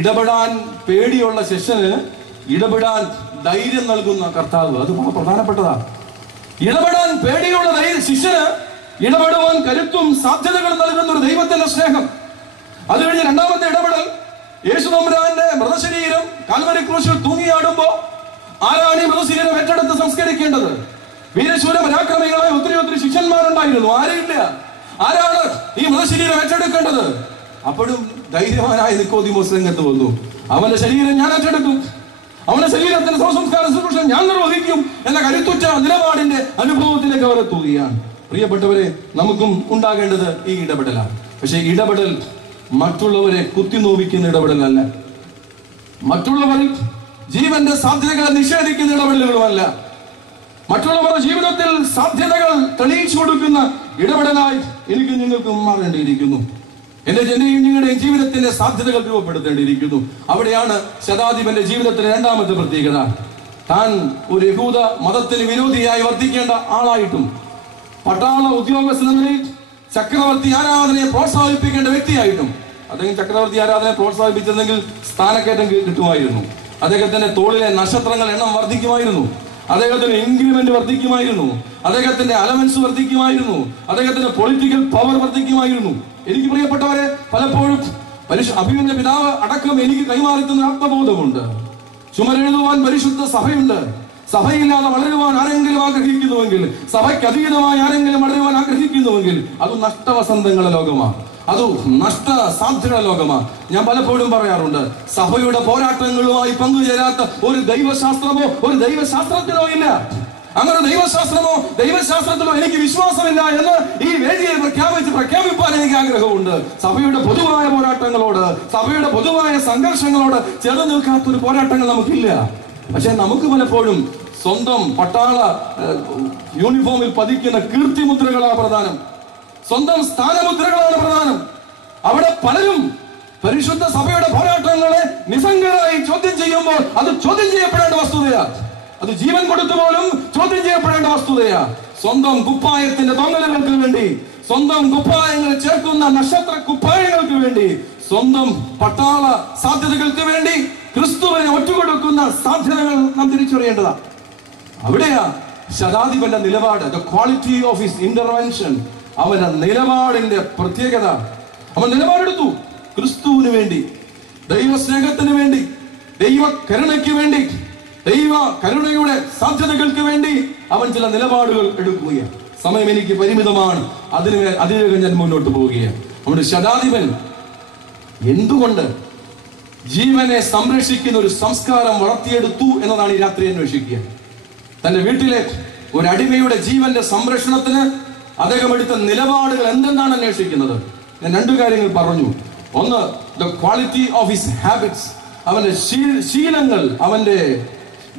ഇടപെടാൻ പേടിയുള്ള ശിഷ്യന് ഇടപെടാൻ ധൈര്യം നൽകുന്ന കർത്താവ്, അത് വളരെ പ്രധാനപ്പെട്ടതാണ്. ഇടപെടാൻ പേടിയുള്ള ശിഷ്യന് ഇടപെടുവാൻ കരുത്തും സാധ്യതകളും നൽകുന്ന ഒരു ദൈവത്തിന്റെ സ്നേഹം. അത് കഴിഞ്ഞ് രണ്ടാമത്തെ ഇടപെടൽ, യേശു തമ്പുരാന്റെ മൃതശരീരം കാൽവരി ക്രൂശിൽ തൂങ്ങിയാടുമ്പോ ആരാണ് ഈ മൃതശരീരം ഏറ്റെടുത്ത് സംസ്കരിക്കേണ്ടത്? വീരശൂര പരാക്രമികളായ ഒത്തിരി ശിഷ്യന്മാരുണ്ടായിരുന്നു. ആരുമില്ല. ആരാണ് ഈ മൃതശരീരം ഏറ്റെടുക്കേണ്ടത്? അപ്പോഴും ധൈര്യവാനായ നിക്കോദിമോസ് രംഗത്ത് വന്നു. അവന്റെ ശരീരം ഞാൻ ഏറ്റെടുക്കും, അവന്റെ ശരീരത്തിന്റെ സംസ്കാര ശുശ്രൂഷ ഞാൻ നിർവഹിക്കും എന്ന കരുത്തുറ്റ നിലപാടിന്റെ അനുഭവത്തിലേക്ക് അവരെ തൂകിയാണ്. പ്രിയപ്പെട്ടവരെ, നമുക്കും ഉണ്ടാകേണ്ടത് ഈ ഇടപെടലാണ്. പക്ഷെ ഇടപെടൽ മറ്റുള്ളവരെ കുത്തിനോവിക്കുന്ന ഇടപെടലല്ല, മറ്റുള്ളവരിൽ ജീവന്റെ സാധ്യതകളെ നിഷേധിക്കുന്ന ഇടപെടലുകളുമല്ല, മറ്റുള്ളവരുടെ ജീവിതത്തിൽ സാധ്യതകൾ തെളിയിച്ചു കൊടുക്കുന്ന ഇടപെടലായി എനിക്ക് നിങ്ങൾക്കും മാറേണ്ടിയിരിക്കുന്നു. എന്റെയും നിങ്ങളുടെയും ജീവിതത്തിന്റെ സാധ്യതകൾ രൂപപ്പെടുത്തേണ്ടിയിരിക്കുന്നു. അവിടെയാണ് ശതാധിപന്റെ ജീവിതത്തിലെ രണ്ടാമത്തെ പ്രത്യേകത. താൻ ഒരു യഹൂദ മതത്തിന് വിരോധിയായി വർദ്ധിക്കേണ്ട ആളായിട്ടും പട്ടാള ഉദ്യോഗസ്ഥ നിലയിൽ ചക്രവർത്തി ആരാധനയെ പ്രോത്സാഹിപ്പിക്കേണ്ട വ്യക്തിയായിട്ടും, അദ്ദേഹം ചക്രവർത്തി ആരാധനയെ പ്രോത്സാഹിപ്പിച്ചിരുന്നെങ്കിൽ സ്ഥാനക്കയറ്റം കിട്ടുമായിരുന്നു, അദ്ദേഹത്തിന്റെ തോളിലെ നക്ഷത്രങ്ങൾ എണ്ണം വർദ്ധിക്കുമായിരുന്നു, അദ്ദേഹത്തിന് ഇൻക്രിമെന്റ് വർദ്ധിക്കുമായിരുന്നു, അദ്ദേഹത്തിന്റെ അലവൻസ് വർദ്ധിക്കുമായിരുന്നു, അദ്ദേഹത്തിന്റെ പൊളിറ്റിക്കൽ പവർ വർദ്ധിക്കുമായിരുന്നു. എനിക്ക് പ്രിയപ്പെട്ടവരെ, പലപ്പോഴും അഭിമന്യ പിതാവ് അടക്കം എനിക്ക് കൈമാറിക്കുന്ന ആത്മബോധമുണ്ട്. ചുമരെഴുതുവാൻ പരിശുദ്ധ സഭയുണ്ട്. സഭയില്ലാതെ വളരുവാൻ ആരെങ്കിലും ആഗ്രഹിക്കുന്നുവെങ്കിൽ, സഭയ്ക്ക് അതീതമായി ആരെങ്കിലും വളരുവാൻ ആഗ്രഹിക്കുന്നുവെങ്കിൽ അത് നഷ്ടവസന്തങ്ങളുടെ ലോകമാണ്, അത് നഷ്ട സാധ്യതയുടെ ലോകമാണ്. ഞാൻ പലപ്പോഴും പറയാറുണ്ട്, സഭയുടെ പോരാട്ടങ്ങളുമായി പങ്കുചേരാത്ത ഒരു ദൈവശാസ്ത്രമോ ഒരു ദൈവശാസ്ത്രത്തിനോ ഇല്ല. അങ്ങനെ ദൈവശാസ്ത്രമോ ദൈവശാസ്ത്രത്തിലോ എനിക്ക് വിശ്വാസമില്ല എന്ന് ഈ വേദിയിൽ പ്രഖ്യാപിപ്പാൻ എനിക്ക് ആഗ്രഹമുണ്ട്. സഭയുടെ പൊതുവായ പോരാട്ടങ്ങളോട്, സഭയുടെ പൊതുവായ സംഘർഷങ്ങളോട് ചേർന്ന് നിൽക്കാത്തൊരു പോരാട്ടങ്ങൾ നമുക്കില്ല. പക്ഷെ നമുക്ക് പലപ്പോഴും സ്വന്തം പട്ടാള യൂണിഫോമിൽ പതിക്കുന്ന കീർത്തിമുദ്രകളാണ് പ്രധാനം, സ്വന്തം സ്ഥാനമുദ്രകളാണ് പ്രധാനം. അവിടെ പലരും പരിശുദ്ധ സഭയുടെ പോരാട്ടങ്ങളെ നിസ്സംഗരായി ചോദ്യം ചെയ്യുമ്പോൾ അത് ചോദ്യം ചെയ്യപ്പെടേണ്ട വസ്തുതയാ, അത് ജീവൻ കൊടുത്തു പോലും ചോദ്യം ചെയ്യപ്പെടേണ്ട വസ്തുതയാ. സ്വന്തം കുപ്പായത്തിന്റെ തൊങ്ങലുകൾക്ക് വേണ്ടി, സ്വന്തം കുപ്പായങ്ങൾ ചേർക്കുന്ന നക്ഷത്ര കുപ്പായങ്ങൾക്ക് വേണ്ടി, സ്വന്തം പട്ടാള സാധ്യതകൾക്ക് വേണ്ടി ക്രിസ്തുവിനെ ഒറ്റുകൊടുക്കുന്ന സാധ്യതകൾ നാം തിരിച്ചറിയേണ്ടതാ. അവിടെയാ ശതാധിപന്റെ നിലപാട്, the quality of his intervention, അവന്റെ നിലപാടിന്റെ പ്രത്യേകത. അവൻ നിലപാടെടുത്തു ക്രിസ്തുവിന് വേണ്ടി, ദൈവസ്നേഹത്തിന് വേണ്ടി, ദൈവ കരുണയ്ക്ക് വേണ്ടി, ദൈവ കരുണയുടെ സാധ്യതകൾക്ക് വേണ്ടി അവൻ ചില നിലപാടുകൾ എടുക്കുകയാണ്. സമയം എനിക്ക് പരിമിതമാണ്, അതിവേഗം ഞാൻ മുന്നോട്ട് പോവുകയാണ്. നമ്മുടെ ശതാധിപൻ എന്തുകൊണ്ട് ജീവനെ സംരക്ഷിക്കുന്ന ഒരു സംസ്കാരം വളർത്തിയെടുത്തു എന്നതാണ് ഈ രാത്രി അന്വേഷിക്കുക. തന്റെ വീട്ടിലെ ഒരു അടിമയുടെ ജീവന്റെ സംരക്ഷണത്തിന് അദ്ദേഹം എടുത്ത നിലപാടുകൾ എന്തെന്നാണ് അന്വേഷിക്കുന്നത്. ഞാൻ രണ്ടു കാര്യങ്ങൾ പറഞ്ഞു. ഒന്ന്, the quality of his habits, അവന്റെ ശീലങ്ങൾ അവന്റെ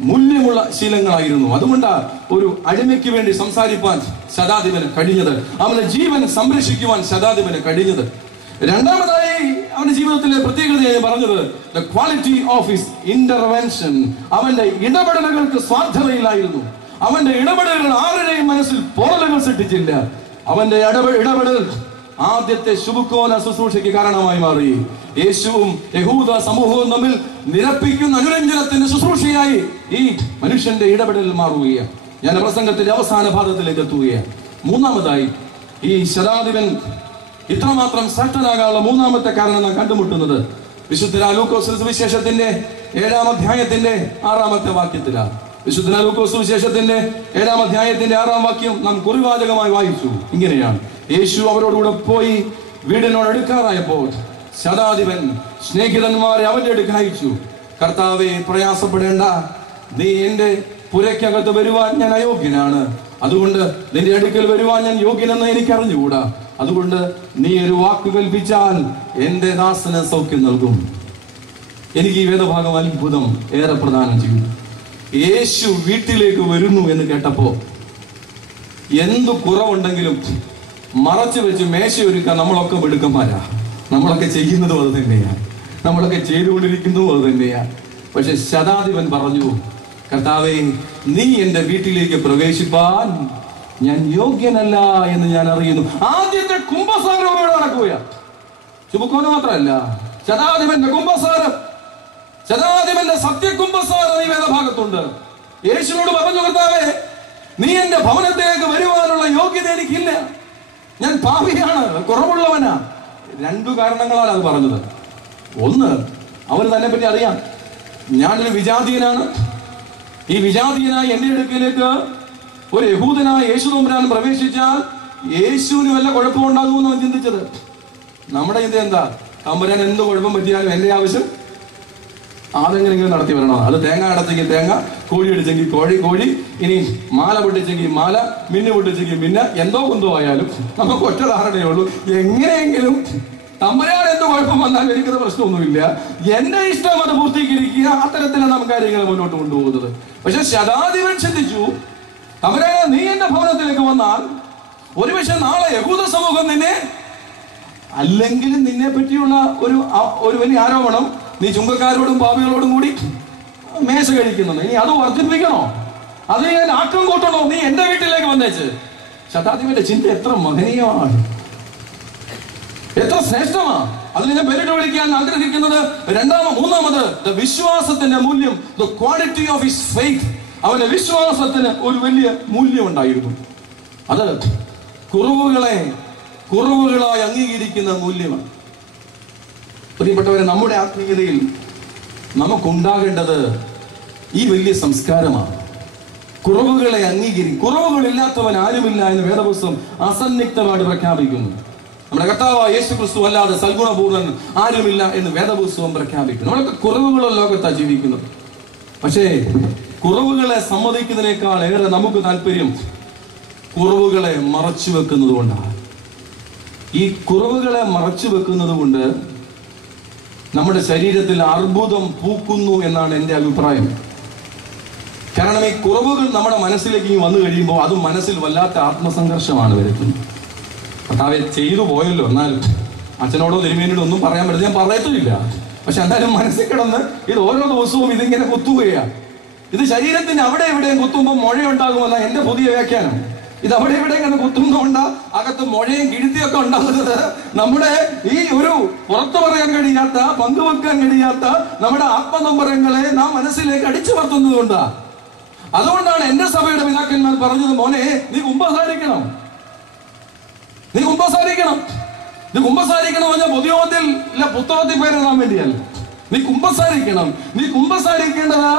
മൂല്യമുള്ള ശീലങ്ങളായിരുന്നു. അതുകൊണ്ടാണ് ഒരു അടിമയ്ക്ക് വേണ്ടി സംസാരിപ്പാൻ ശതാധിപന് കഴിഞ്ഞത്, അവന്റെ ജീവൻ സംരക്ഷിക്കുവാൻ ശതാധിപന് കഴിഞ്ഞത്. രണ്ടാമതായി അവന്റെ ജീവിതത്തിലെ പ്രത്യേകതയായി പറഞ്ഞത് the quality of his intervention, അവന്റെ ഇടപെടലുകൾക്ക് സ്വാർത്ഥതയില്ലായിരുന്നു. അവന്റെ ഇടപെടലുകൾ ആരുടെയും മനസ്സിൽ പോറലുകൾ സൃഷ്ടിച്ചില്ല. അവന്റെ ഇടപെടൽ ആദ്യത്തെ ശുഭകോന ശുശ്രൂഷയ്ക്ക് കാരണമായി മാറി. യേശുവും യഹൂദ സമൂഹവും തമ്മിൽ നിരപ്പിക്കുന്ന അനുരഞ്ജനത്തിന്റെ ശുശ്രൂഷയായി ഈ മനുഷ്യന്റെ ഇടപെടൽ മാറുകയാണ്. ഞാൻ പ്രസംഗത്തിന്റെ അവസാന ഭാഗത്തിലേക്ക് എത്തുകയാണ്. മൂന്നാമതായി ഈ ശതാധിപൻ ഇത്രമാത്രം ശ്രേഷ്ഠനാകാനുള്ള മൂന്നാമത്തെ കാരണം നാം കണ്ടുമുട്ടുന്നത് വിശുദ്ധ ലൂക്കോസ് സുവിശേഷത്തിന്റെ 7-ാം അധ്യായത്തിന്റെ 6-ാമത്തെ വാക്യത്തിലാണ്. വിശുദ്ധ ലൂക്കോസ് സുവിശേഷത്തിന്റെ 7-ാം അധ്യായത്തിന്റെ 6-ാം വാക്യം നാം കുറിവാചകമായി വായിച്ചു. ഇങ്ങനെയാണ്: യേശു അവരോടുകൂടെ പോയി വീടിനോട് അടുക്കാറായപ്പോൾ ശതാധിപൻ സ്നേഹിതന്മാരെ അവന്റെ അടുക്ക് അയച്ചു. കർത്താവേ, പ്രയാസപ്പെടേണ്ട, നീ എന്റെ പുരയ്ക്കകത്ത് വരുവാൻ ഞാൻ അയോഗ്യനാണ്. അതുകൊണ്ട് നിന്റെ അടുക്കൽ വരുവാൻ ഞാൻ യോഗ്യനെന്ന് എനിക്ക് അറിഞ്ഞുകൂടാ. അതുകൊണ്ട് നീ ഒരു വാക്ക് കൽപ്പിച്ചാൽ എന്റെ ദാസന് സൗഖ്യം നൽകും. എനിക്ക് ഈ വേദഭാഗം അത്ഭുതം ഏറെ പ്രദാനം ചെയ്തു. യേശു വീട്ടിലേക്ക് വരുന്നു എന്ന് കേട്ടപ്പോ എന്തു കുറവുണ്ടെങ്കിലും മറച്ചു വെച്ച് മേശയൊരുക്കാൻ നമ്മളൊക്കെ മിടുക്കന്മാരാ. നമ്മളൊക്കെ ചെയ്യുന്നതും അത് തന്നെയാണ്, നമ്മളൊക്കെ ചെയ്തുകൊണ്ടിരിക്കുന്നതും അത് തന്നെയാണ്. പക്ഷെ ശതാധിപൻ പറഞ്ഞു, കർത്താവേ, നീ എന്റെ വീട്ടിലേക്ക് പ്രവേശിപ്പാൻ ഞാൻ യോഗ്യനല്ല എന്ന് ഞാൻ അറിയുന്നു. ആദ്യത്തെ കുംഭസാരത്തോടെ നടക്കുകയാണ്. ചുമക്കോന് മാത്രമല്ല, ശതാധിപന്റെ കുംഭസാരം, ശതാധിപന്റെ സത്യകുംഭസാരം ഈ വേദഭാഗത്തുണ്ട്. യേശുവിനോട് പറഞ്ഞു, കർത്താവേ, നീ എന്റെ ഭവനത്തിലേക്ക് വരുവാനുള്ള യോഗ്യത എനിക്കില്ല, ഞാൻ പാപിയാണ്, കുറവുള്ളവനാ. രണ്ടു കാരണങ്ങളാണ് അത് പറഞ്ഞത്. ഒന്ന്, അവന് തന്നെ പറ്റി അറിയാം, ഞാനൊരു വിജാതീയനാണ്. ഈ വിജാതീയനായി എന്റെ അടുക്കിലേക്ക് ഒരു യഹൂദനായ യേശു തമ്പുരാൻ പ്രവേശിച്ചാൽ യേശുവിന് വല്ല കുഴപ്പമുണ്ടാകുമെന്ന് അവൻ ചിന്തിച്ചത്. നമ്മുടെ ചിന്ത എന്താ? തമ്പുരാൻ എന്ത് കുഴപ്പം പറ്റിയാലും എന്റെ ആവശ്യം അതെങ്ങനെയെങ്കിലും നടത്തി വരണം. അത് തേങ്ങ അടച്ചെങ്കിൽ തേങ്ങ, കോഴി അടിച്ചെങ്കിൽ കോഴി, ഇനി മാല പൊട്ടിച്ചെങ്കിൽ മാല, മിന്നു പൊട്ടിച്ചെങ്കിൽ മിന്ന, എന്തോ കുന്തോ ആയാലും നമുക്ക് ഒറ്റ ധാരണയേ ഉള്ളൂ, എങ്ങനെയെങ്കിലും തമ്പുരാൻ എന്ത് കുഴപ്പം വന്നാൽ എനിക്കത് പ്രശ്നമൊന്നുമില്ല. എന്റെ ഇഷ്ടം അത് പൂർത്തീകരിക്കുക, അത്തരത്തിലാണ് നാം കാര്യങ്ങൾ മുന്നോട്ട് കൊണ്ടുപോകുന്നത്. പക്ഷെ ശതാധിപൻ ചിന്തിച്ചു, അവരെ നീ എന്റെ ഭവനത്തിലേക്ക് വന്നാൽ ഒരുപക്ഷെ നാളെ യഹൂദ സമൂഹം നിന്നെ, അല്ലെങ്കിൽ നിന്നെ പറ്റിയുള്ള ഒരു വലിയ ആരോപണം, നീ ചുങ്കക്കാരോടും പാപികളോടും കൂടി മേശ കഴിക്കുന്നു, ഇനി അത് വർദ്ധിപ്പിക്കണോ, അത് ഞാൻ ആക്കം കൂട്ടണോ, നീ എന്റെ വീട്ടിലേക്ക് വന്നേച്ച്. ശതാധിപന്റെ ചിന്ത എത്ര മഹനീയമാണ്, എത്ര ശ്രേഷ്ഠമാണ്. അതിന് ഞാൻ പേരിട്ട് വിളിക്കാൻ ആഗ്രഹിക്കുന്നത് മൂന്നാമത് വിശ്വാസത്തിന്റെ മൂല്യം, the quality of his faith. അവന്റെ വിശ്വാസത്തിന് ഒരു വലിയ മൂല്യം ഉണ്ടായിരുന്നു. അത് കുറവുകളായി അംഗീകരിക്കുന്ന മൂല്യമാണ്. പ്രിയപ്പെട്ടവരെ, നമ്മുടെ ആത്മീയതയിൽ നമുക്കുണ്ടാകേണ്ടത് ഈ വലിയ സംസ്കാരമാണ്. കുറവുകളെ കുറവുകളില്ലാത്തവൻ ആരുമില്ല എന്ന് വേദപുസ്തകം അസന്നിഗ്ധമായിട്ട് പ്രഖ്യാപിക്കുന്നു. നമ്മുടെ കർത്താവായ യേശു ക്രിസ്തു അല്ലാതെ സൽഗുണപൂർണ്ണൻ ആരുമില്ല എന്ന് വേദപുസ്തകം പ്രഖ്യാപിക്കുന്നു. നമ്മളൊക്കെ കുറവുകളുള്ള ലോകത്താണ് ജീവിക്കുന്നത്. പക്ഷേ കുറവുകളെ സമ്മതിക്കുന്നതിനേക്കാൾ ഏറെ നമുക്ക് താല്പര്യം കുറവുകളെ മറച്ചു വെക്കുന്നത് കൊണ്ടാണ്. ഈ കുറവുകളെ മറച്ചു വെക്കുന്നത് കൊണ്ട് നമ്മുടെ ശരീരത്തിൽ അർബുദം പൂക്കുന്നു എന്നാണ് എൻ്റെ അഭിപ്രായം. കാരണം ഈ കുറവുകൾ നമ്മുടെ മനസ്സിലേക്ക് വന്നു കഴിയുമ്പോൾ അത് മനസ്സിൽ വല്ലാത്ത ആത്മസംഘർഷമാണ് വരുത്തുന്നത്. കർത്താവേ, ചെയ്തു പോയല്ലോ, എന്നാൽ അച്ഛനോടോ തിരുമേനിയോടോ ഒന്നും പറയാൻ പറ്റില്ല, ഞാൻ പറയത്തില്ല. പക്ഷെ എന്തായാലും മനസ്സിൽ കിടന്ന് ഇത് ഓരോ ദിവസവും ഇതിങ്ങനെ കുത്തുകയാണ്. ഇത് ശരീരത്തിന് അവിടെ എവിടെയും കുത്തുമ്പോൾ മുഴയുണ്ടാകുമെന്ന എന്റെ പുതിയ വ്യാഖ്യാനം. ഇത് അവിടെ എവിടെ ഇങ്ങനെ കുത്തുന്നതുകൊണ്ട് അകത്ത് മുഴയും കിഴുത്തിയൊക്കെ ഉണ്ടാകുന്നത് നമ്മുടെ ഈ ഒരു പുറത്തു പറയാൻ കഴിയാത്ത, പങ്കുവെക്കാൻ കഴിയാത്ത നമ്മുടെ ആത്മനമ്പരങ്ങളെ നാം മനസ്സിലേക്ക് അടിച്ചു വർത്തുന്നത് കൊണ്ടാണ്. അതുകൊണ്ടാണ് എന്റെ സഭയുടെ പിതാക്കന്മാർ പറഞ്ഞത്, മോനെ നീ കുമ്പസാരിക്കണം. നീ കുമ്പസാരിക്കണം പറഞ്ഞാൽ പൊതുയോഗത്തിൽ പുസ്തകത്തിൽ പേരെഴുതാൻ വേണ്ടിയല്ല. നീ കുമ്പസാരിക്കണം. നീ കുമ്പസാരിക്കേണ്ടത്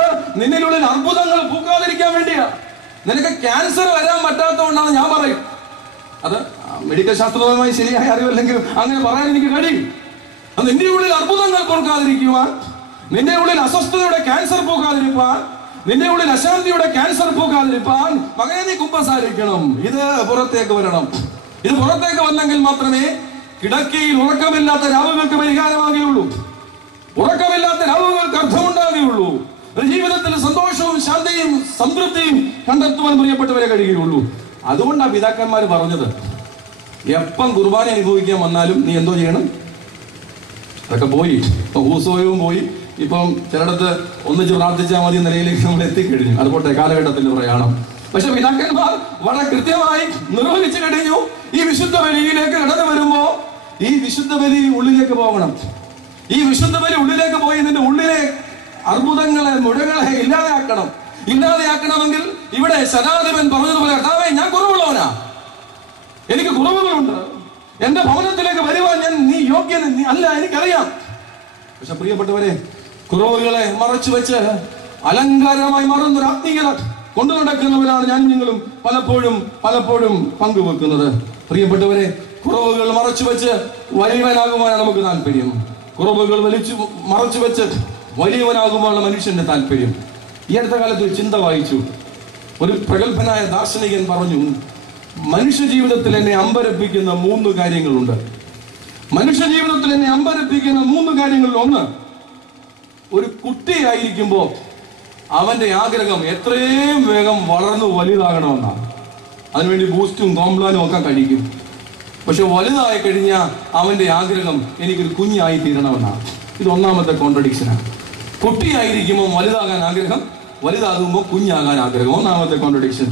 നിന്നിലുള്ളിൽ അർബുദങ്ങൾ പൂക്കാതിരിക്കാൻ വേണ്ടിയാ. നിനക്ക് ക്യാൻസർ വരാൻ പറ്റാത്തതുകൊണ്ടാണ് ഞാൻ പറയും. അത് മെഡിക്കൽ ശാസ്ത്രപരമായി ശരിയായ അറിവല്ലെങ്കിലും അങ്ങനെ പറയാൻ എനിക്ക് കഴിയും. നിന്റെ ഉള്ളിൽ അർബുദങ്ങൾ പൂക്കാതിരിക്കുവാൻ, നിന്റെ ഉള്ളിൽ അസ്വസ്ഥതയുടെ ക്യാൻസർ പൂക്കാതിരിക്കാൻ, നിന്റെ ഉള്ളിൽ അശാന്തിയുടെ ക്യാൻസർ പൂക്കാതിരിക്കാൻ മകനെ നീ കുമ്പസാരിക്കണം. ഇത് പുറത്തേക്ക് വരണം. ഇത് പുറത്തേക്ക് വന്നെങ്കിൽ മാത്രമേ കിടക്കയിൽ ഉറക്കമില്ലാത്ത രാവുകൾക്ക് പരിഹാരമാകുകയുള്ളൂ. ഉറക്കമില്ലാത്ത രാവുകൾക്ക് അർത്ഥമുണ്ടാകുകയുള്ളൂ. ജീവിതത്തിൽ സന്തോഷവും ശാന്തിയും സംതൃപ്തിയും കണ്ടെത്തുവാൻ പ്രിയപ്പെട്ടവരെ കഴിയുകയുള്ളൂ. അതുകൊണ്ടാണ് പിതാക്കന്മാർ പറഞ്ഞത്, എപ്പം കുർബാന അനുഭവിക്കാൻ വന്നാലും നീ എന്തോ ചെയ്യണം. അതൊക്കെ പോയി, ഇപ്പൊ ഹൂസോയവും പോയി, ഇപ്പം ചിലയിടത്ത് ഒന്നിച്ച് പ്രാർത്ഥിച്ചാൽ മതി നിലയിലേക്ക് നമ്മൾ എത്തിക്കഴിഞ്ഞു. അതുപോട്ടെ കാലഘട്ടത്തിന്റെ പ്രയാണം. പക്ഷെ പിതാക്കന്മാർ വളരെ കൃത്യമായി നിർവഹിച്ചു കഴിഞ്ഞു. ഈ വിശുദ്ധ ബലിയിലേക്ക് കടന്നു വരുമ്പോ ഈ വിശുദ്ധ ബലി ഉള്ളിലേക്ക് പോകണം. ഈ വിശുദ്ധ ബലി ഉള്ളിലേക്ക് പോയി നിന്റെ ഉള്ളിലെ അർബുദങ്ങളെ, മുഴകളെ ഇല്ലാതെയാക്കണമെങ്കിൽ ഇവിടെ ശതാധിപൻ പറഞ്ഞതുപോലെ, കർത്താവേ, ഞാൻ കുറവുള്ളവനാ, എനിക്ക് കുറവുകളുണ്ട്, എന്റെ ഭവനത്തിലേക്ക് വരുവാൻ നീ യോഗ്യൻ അല്ല, എനിക്കറിയാം. പക്ഷെ പ്രിയപ്പെട്ടവരെ, കുറവുകളെ മറച്ചു വെച്ച് അലങ്കാരമായി മാറുന്നൊരു ആത്മീയത കൊണ്ടു നടക്കുന്നവരാണ് ഞാനും നിങ്ങളും പലപ്പോഴും പങ്കുവെക്കുന്നത്. പ്രിയപ്പെട്ടവരെ, കുറവുകൾ മറച്ചു വെച്ച് വലിയവനാകുവാനാണ് നമുക്ക് താല്പര്യം. കുറവുകൾ മറച്ചു വെച്ച് വലിയവനാകുവാനുള്ള മനുഷ്യന്റെ താല്പര്യം. ഈ അടുത്ത കാലത്ത് ഒരു ചിന്ത വായിച്ചു. ഒരു പ്രഗത്ഭനായ ദാർശനികൻ പറഞ്ഞു, മനുഷ്യ ജീവിതത്തിൽ എന്നെ അമ്പരപ്പിക്കുന്ന 3 കാര്യങ്ങളുണ്ട്. മനുഷ്യ ജീവിതത്തിൽ എന്നെ അമ്പരപ്പിക്കുന്ന 3 കാര്യങ്ങളിൽ ഒന്ന്, ഒരു കുട്ടിയായിരിക്കുമ്പോ അവന്റെ ആഗ്രഹം എത്രയും വേഗം വളർന്നു വലുതാകണമെന്നാണ്. അതിനുവേണ്ടി ബൂസ്റ്റും കോംപ്ലാനും ഒക്കെ കഴിക്കും. പക്ഷെ വലുതായി കഴിഞ്ഞാൽ അവന്റെ ആഗ്രഹം എനിക്കൊരു കുഞ്ഞായി തീരണമെന്നാണ്. ഇത് ഒന്നാമത്തെ കോൺട്രഡിക്ഷനാണ്. കുട്ടിയായിരിക്കുമ്പോൾ വലുതാകാൻ ആഗ്രഹം, വലുതാകുമ്പോൾ കുഞ്ഞാകാൻ ആഗ്രഹം. ഒന്നാമത്തെ കോൺട്രഡിക്ഷൻ.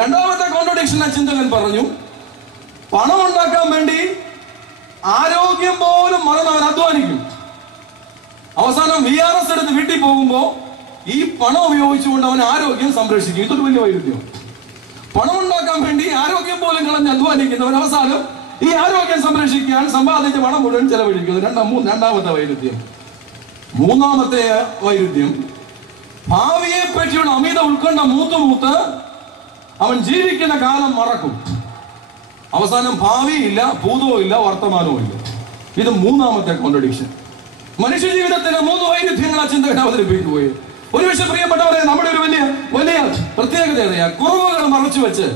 രണ്ടാമത്തെ കോൺട്രഡിക്ഷൻ ചിന്തകൻ പറഞ്ഞു, പണം ഉണ്ടാക്കാൻ വേണ്ടി ആരോഗ്യം പോലും മറന്നവൻ അധ്വാനിക്കും. അവസാനം VRS എടുത്ത് വീട്ടിൽ പോകുമ്പോ ഈ പണം ഉപയോഗിച്ചുകൊണ്ട് അവൻ ആരോഗ്യം സംരക്ഷിക്കും. ഇതൊരു വലിയ വൈരുദ്ധ്യം. പണം ഉണ്ടാക്കാൻ വേണ്ടി ആരോഗ്യം പോലും കളഞ്ഞ് അധ്വാനിക്കുന്നവൻ അവസാനം ഈ ആരോഗ്യം സംരക്ഷിക്കാൻ സമ്പാദിച്ച പണം മുഴുവൻ ചെലവഴിക്കുന്നു. രണ്ടാമത്തെ വൈരുദ്ധ്യം. മൂന്നാമത്തെ വൈരുദ്ധ്യം, ഭാവിയെ പറ്റിയുള്ള അമിത ഉത്കണ്ഠ മൂത്ത് അവൻ ജീവിക്കുന്ന കാലം മറക്കും. അവസാനം ഭാവിയില്ല, ഭൂതവും ഇല്ല, വർത്തമാനവും ഇല്ല. ഇത് മൂന്നാമത്തെ കോൺട്രഡിക്ഷൻ. മനുഷ്യ ജീവിതത്തിന് 3 വൈരുദ്ധ്യങ്ങൾ ആ ചിന്തകൻ അവതരിപ്പിക്കുകയും, ഒരുപക്ഷെ പ്രിയപ്പെട്ടവരെ, നമ്മുടെ ഒരു വലിയ പ്രത്യേകതയാണ് കുറവുകൾ മറച്ചു വെച്ച്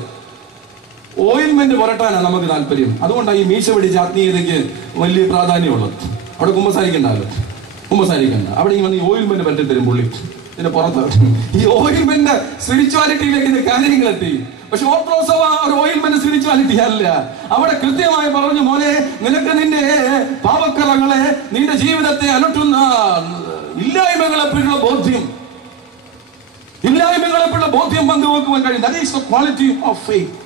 ഓയിൻമെന്റ് പുരട്ടാനാണ് നമുക്ക് താല്പര്യം. അതുകൊണ്ടാണ് ഈ മീശ പിടിച്ച ആത്മീയതയ്ക്ക് വലിയ പ്രാധാന്യമുള്ളത്. അവിടെ കുമ്പസാരിക്കണ്ടല്ലോ, കുമ്പസാരിക്കണ്ട. അവിടെ ഈ വന്ന് ഈ ഓയിൽമെന്റ് പറ്റിത്തരും പുള്ളി. ഇതിന്റെ പുറത്ത് ഈ ഓയിൽമെന്റ് സ്പിരിച്വാലിറ്റിയിലേക്ക് കാര്യങ്ങളെത്തി. പക്ഷെ ഓർത്തഡോക്സ് സഭ ഒരു ഓയിൽമെന്റ് സ്പിരിച്വാലിറ്റി അല്ല. അവിടെ കൃത്യമായി പറഞ്ഞു, മോനെ, നിനക്ക് നിന്റെ പാപക്കറകളെ, നിന്റെ ജീവിതത്തെ അലട്ടുന്ന ഇല്ലായ്മകളെപ്പറ്റിയുള്ള ബോധ്യം, ഇല്ലായ്മകളെപ്പറ്റിയുള്ള ബോധ്യം പങ്കുവെക്കുവാൻ കഴിയും. That is the quality of faith.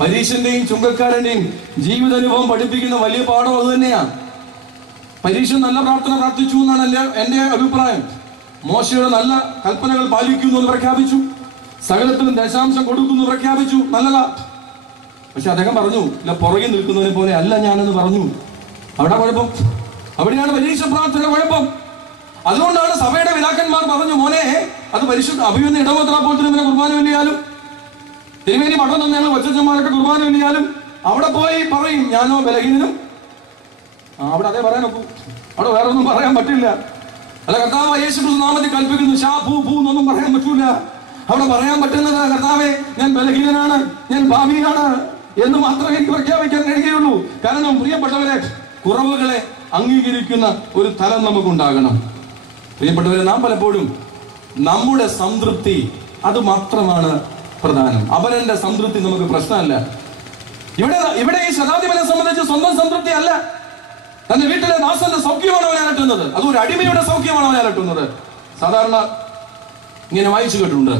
പരീക്ഷന്റെയും ചുങ്കക്കാരന്റെയും ജീവിതാനുഭവം പഠിപ്പിക്കുന്ന വലിയ പാഠം അത് തന്നെയാണ്. പരീക്ഷ നല്ല പ്രാർത്ഥന പ്രാർത്ഥിച്ചു എന്നാണ് എന്റെ അഭിപ്രായം. മോശയുടെ നല്ല കൽപ്പനകൾ പാലിക്കുന്നു എന്ന് പ്രഖ്യാപിച്ചു, സകലത്തിലും ദശാംശം കൊടുക്കുന്നു പ്രഖ്യാപിച്ചു, നല്ലതാ. പക്ഷെ അദ്ദേഹം പറഞ്ഞു, ഇല്ല, പുറകെ നിൽക്കുന്നതിനെ പോലെ അല്ല ഞാനെന്ന് പറഞ്ഞു. അവിടെ കുഴപ്പം, അവിടെയാണ് പരീക്ഷ പ്രാർത്ഥന കുഴപ്പം. അതുകൊണ്ടാണ് സഭയുടെ പിതാക്കന്മാർ പറഞ്ഞു, മോനെ, അത് പരിശുദ്ധ അഭിമന്യ ഇടവത്രാപ്പോഴത്തിന് പിന്നെ കുർബാന വലിയാലും, തിരുമേനി പട്ടം തന്നെയാണ് കൊച്ചന്മാരൊക്കെ കുർബാന വലിയാലും അവിടെ പോയി പറയും, ഞാനോ ബലഹീനനും. അവിടെ അതേ പറയാൻ നോക്കൂ, അവിടെ വേറെ ഒന്നും പറയാൻ പറ്റില്ല. അല്ല, കർത്താവ് യേശുക്രിസ്തു നാമത്തിൽ കൽപ്പിക്കുന്നു, ഷാ ഭൂ ഭൂ എന്നൊന്നും പറയാൻ പറ്റൂല. അവിടെ പറയാൻ പറ്റുന്നത്, കർത്താവേ, ഞാൻ ബലഹീനനാണ്, ഞാൻ ഭാവിയാണ് എന്ന് മാത്രമേ എനിക്ക് പ്രഖ്യാപിക്കാൻ കഴിയുകയുള്ളൂ. കാരണം പ്രിയപ്പെട്ടവരെ, കുറവുകളെ അംഗീകരിക്കുന്ന ഒരു തലം നമുക്കുണ്ടാകണം. പ്രിയപ്പെട്ടവരെ, നാം പലപ്പോഴും നമ്മുടെ സംതൃപ്തി അത് മാത്രമാണ് പ്രധാനം. അവരന്റെ സംതൃപ്തി നമുക്ക് പ്രശ്നമല്ല. ഇവിടെ ഈ ശതാധിപനെ സംബന്ധിച്ച് സ്വന്തം സംതൃപ്തി അല്ല, തന്റെ വീട്ടിലെ ദാസന്റെ സൗഖ്യമാണ് അവനെ അലട്ടുന്നത്. അത് ഒരു അടിമയുടെ സൗഖ്യമാണ് അവനെ അലട്ടുന്നത്. സാധാരണ ഇങ്ങനെ വായിച്ചു കേട്ടിട്ടുണ്ട്,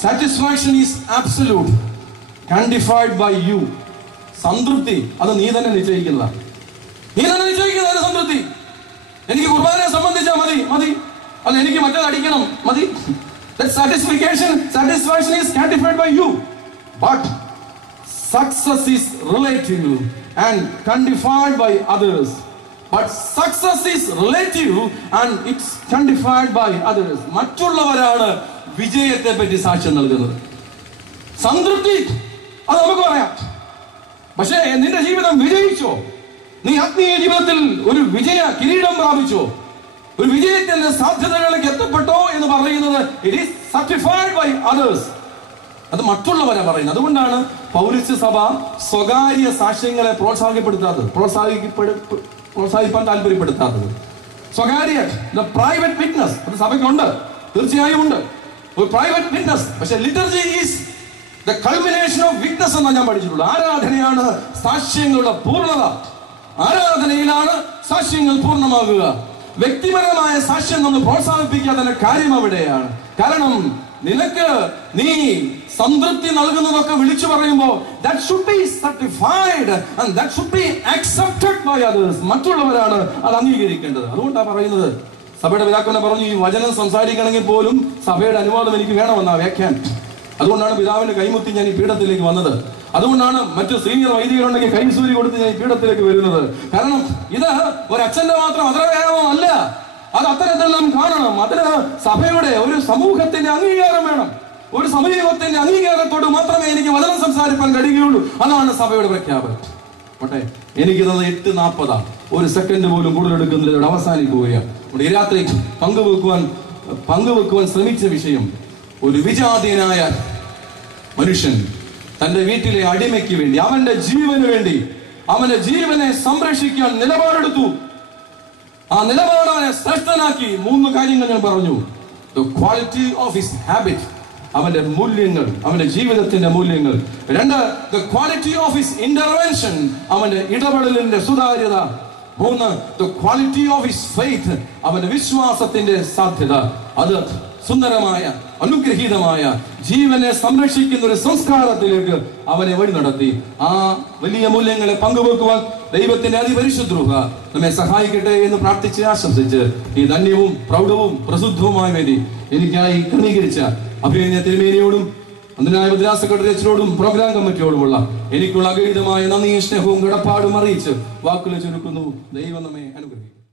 satisfaction is absolute quantified by you. സംതൃപ്തി അത് നീ തന്നെ നിശ്ചയിക്കുന്നതാണ്. നീ തന്നെ നിശ്ചയിക്കുന്നതാണ് സംതൃപ്തി. എനിക്ക് കുർബാനയെ സംബന്ധിച്ചാൽ മതി, മതി. അല്ല, എനിക്ക് മറ്റേത് അടിക്കണം, മതി. That satisfaction is quantified by you. But success is relative and quantified by others. But success is relative and it's quantified by others. മറ്റുള്ളവരാണ് വിജയത്തെ പറ്റി സാക്ഷ്യം നൽകുന്നത്. സംതൃപ്തി അത് നമുക്ക് പറയാം. പക്ഷേ നിന്റെ ജീവിതം വിജയിച്ചോ? നീ ആത്മീയ ജീവിതത്തിൽ ഒരു വിജയ കിരീടം പ്രാപിച്ചോ? ഒരു വിജയത്തിന്റെ സാധ്യതകളിലേക്ക് എത്തപ്പെട്ടോ എന്ന് പറയുന്നത് it is certified by others. അത് മറ്റുള്ളവരെ പറയുന്നത്. അതുകൊണ്ടാണ് പൗരസ്ത്യ സഭ സ്വകാര്യ സാക്ഷ്യങ്ങളെ പ്രോത്സാഹിപ്പാൻ താല്പര്യപ്പെടുത്താത്തത്. സ്വകാര്യ പ്രൈവറ്റ് വിറ്റ്നസ് അത് സഭയ്ക്കുണ്ട്, തീർച്ചയായും ഉണ്ട്, ഒരു പ്രൈവറ്റ് വിറ്റ്നസ്. പക്ഷെ liturgy is the culmination of witness എന്നാണ് ഞാൻ പഠിച്ചിട്ടുള്ളത്. ആരാധനയാണ് സാക്ഷ്യങ്ങളുടെ പൂർണ്ണത. ആരാധനയിലാണ് സാക്ഷ്യങ്ങൾ പൂർണ്ണമാകുക. വ്യക്തിപരമായ സാക്ഷ്യം നമ്മൾ പ്രോത്സാഹിപ്പിക്കാതെ കാര്യം അവിടെയാണ്. കാരണം നിനക്ക് നീ സംതൃപ്തി നൽകുന്നതൊക്കെ വിളിച്ചു പറയുമ്പോൾ that should be certified and that should be accepted by others. മറ്റുള്ളവരാണ് അത് അംഗീകരിക്കേണ്ടത്. അതുകൊണ്ടാണ് പറയുന്നത്, സഭയുടെ പിതാക്കളെ പറഞ്ഞു, ഈ വചനം സംസാരിക്കണമെങ്കിൽ പോലും സഭയുടെ അനുവാദം എനിക്ക് വേണമെന്നാ വ്യാഖ്യാനം. അതുകൊണ്ടാണ് പിതാവിന്റെ കൈമുത്തി ഞാൻ ഈ പീഠത്തിലേക്ക് വന്നത്. അതുകൊണ്ടാണ് മറ്റു സീനിയർ വൈദികരുണ്ടെങ്കിൽ കൈസൂരി കൊടുത്ത് ഞാൻ ഈ പീഠത്തിലേക്ക് വരുന്നത്. കാരണം ഇത് ഒരു അച്ഛന്റെ മാത്രം അത്രവേദം അല്ല, അത് അത്തരത്തിൽ നാം കാണണം. അതിന് സഭയുടെ ഒരു സമൂഹത്തിന്റെ അംഗീകാരം വേണം. ഒരു സമൂഹത്തിന്റെ അംഗീകാരത്തോട് മാത്രമേ എനിക്ക് വചനം സംസാരിക്കാൻ കഴിയുകയുള്ളൂ. അതാണ് സഭയുടെ പ്രഖ്യാപനം. ഓട്ടെ, എനിക്ക് തന്നത് 8:40, ഒരു സെക്കൻഡ് പോലും കൂടുതൽ എടുക്കുന്നതിലൂടെ അവസാനിക്കുകയാണ്. ഈ രാത്രി പങ്കുവെക്കുവാൻ ശ്രമിച്ച വിഷയം, ഒരു വിജാതീയനായ മനുഷ്യൻ തന്റെ വീട്ടിലെ അടിമയ്ക്ക് വേണ്ടി, അവന്റെ ജീവന് വേണ്ടി, അവന്റെ ജീവനെ സംരക്ഷിക്കാൻ നിലപാടെടുത്തു. ആ നിലപാട് അവനെ ശ്രേഷ്ഠനാക്കി. 3 കാര്യങ്ങൾ ഞാൻ പറഞ്ഞു. The quality of his habit, അവന്റെ മൂല്യങ്ങൾ, അവന്റെ ജീവിതത്തിന്റെ മൂല്യങ്ങൾ. 2, the quality of his intervention, അവന്റെ ഇടപെടലിന്റെ സുതാര്യത. 3, the quality of his faith, അവന്റെ വിശ്വാസത്തിന്റെ സാധ്യത. അത് സുന്ദരമായ അനുഗ്രഹീതമായ ജീവനെ സംരക്ഷിക്കുന്ന ഒരു സംസ്കാരത്തിലേക്ക് അവനെ വഴി നടത്തി. ആ വലിയ മൂല്യങ്ങളെ പങ്കുവെക്കുവാൻ ദൈവത്തിന്റെ അതിപരിശുദ്ധ നമ്മെ സഹായിക്കട്ടെ എന്ന് പ്രാർത്ഥിച്ച് ആശംസിച്ച് ഈ ധന്യവും പ്രൗഢവും പ്രസിദ്ധവുമായ വേദി എനിക്കായി ക്രമീകരിച്ച അഭിനന്ദ തിരുമേനിയോടും അന്തനായ ഭദ്രാസന സെക്രട്ടറി അച്ഛനോടും പ്രോഗ്രാം കമ്മിറ്റിയോടുമുള്ള എനിക്കുള്ള അഗൈതമായ നന്ദിയും സ്നേഹവും കടപ്പാടും അറിയിച്ച് വാക്കുകൾ ചുരുക്കുന്നു. ദൈവം നമ്മെ അനുഗ്രഹിക്കും.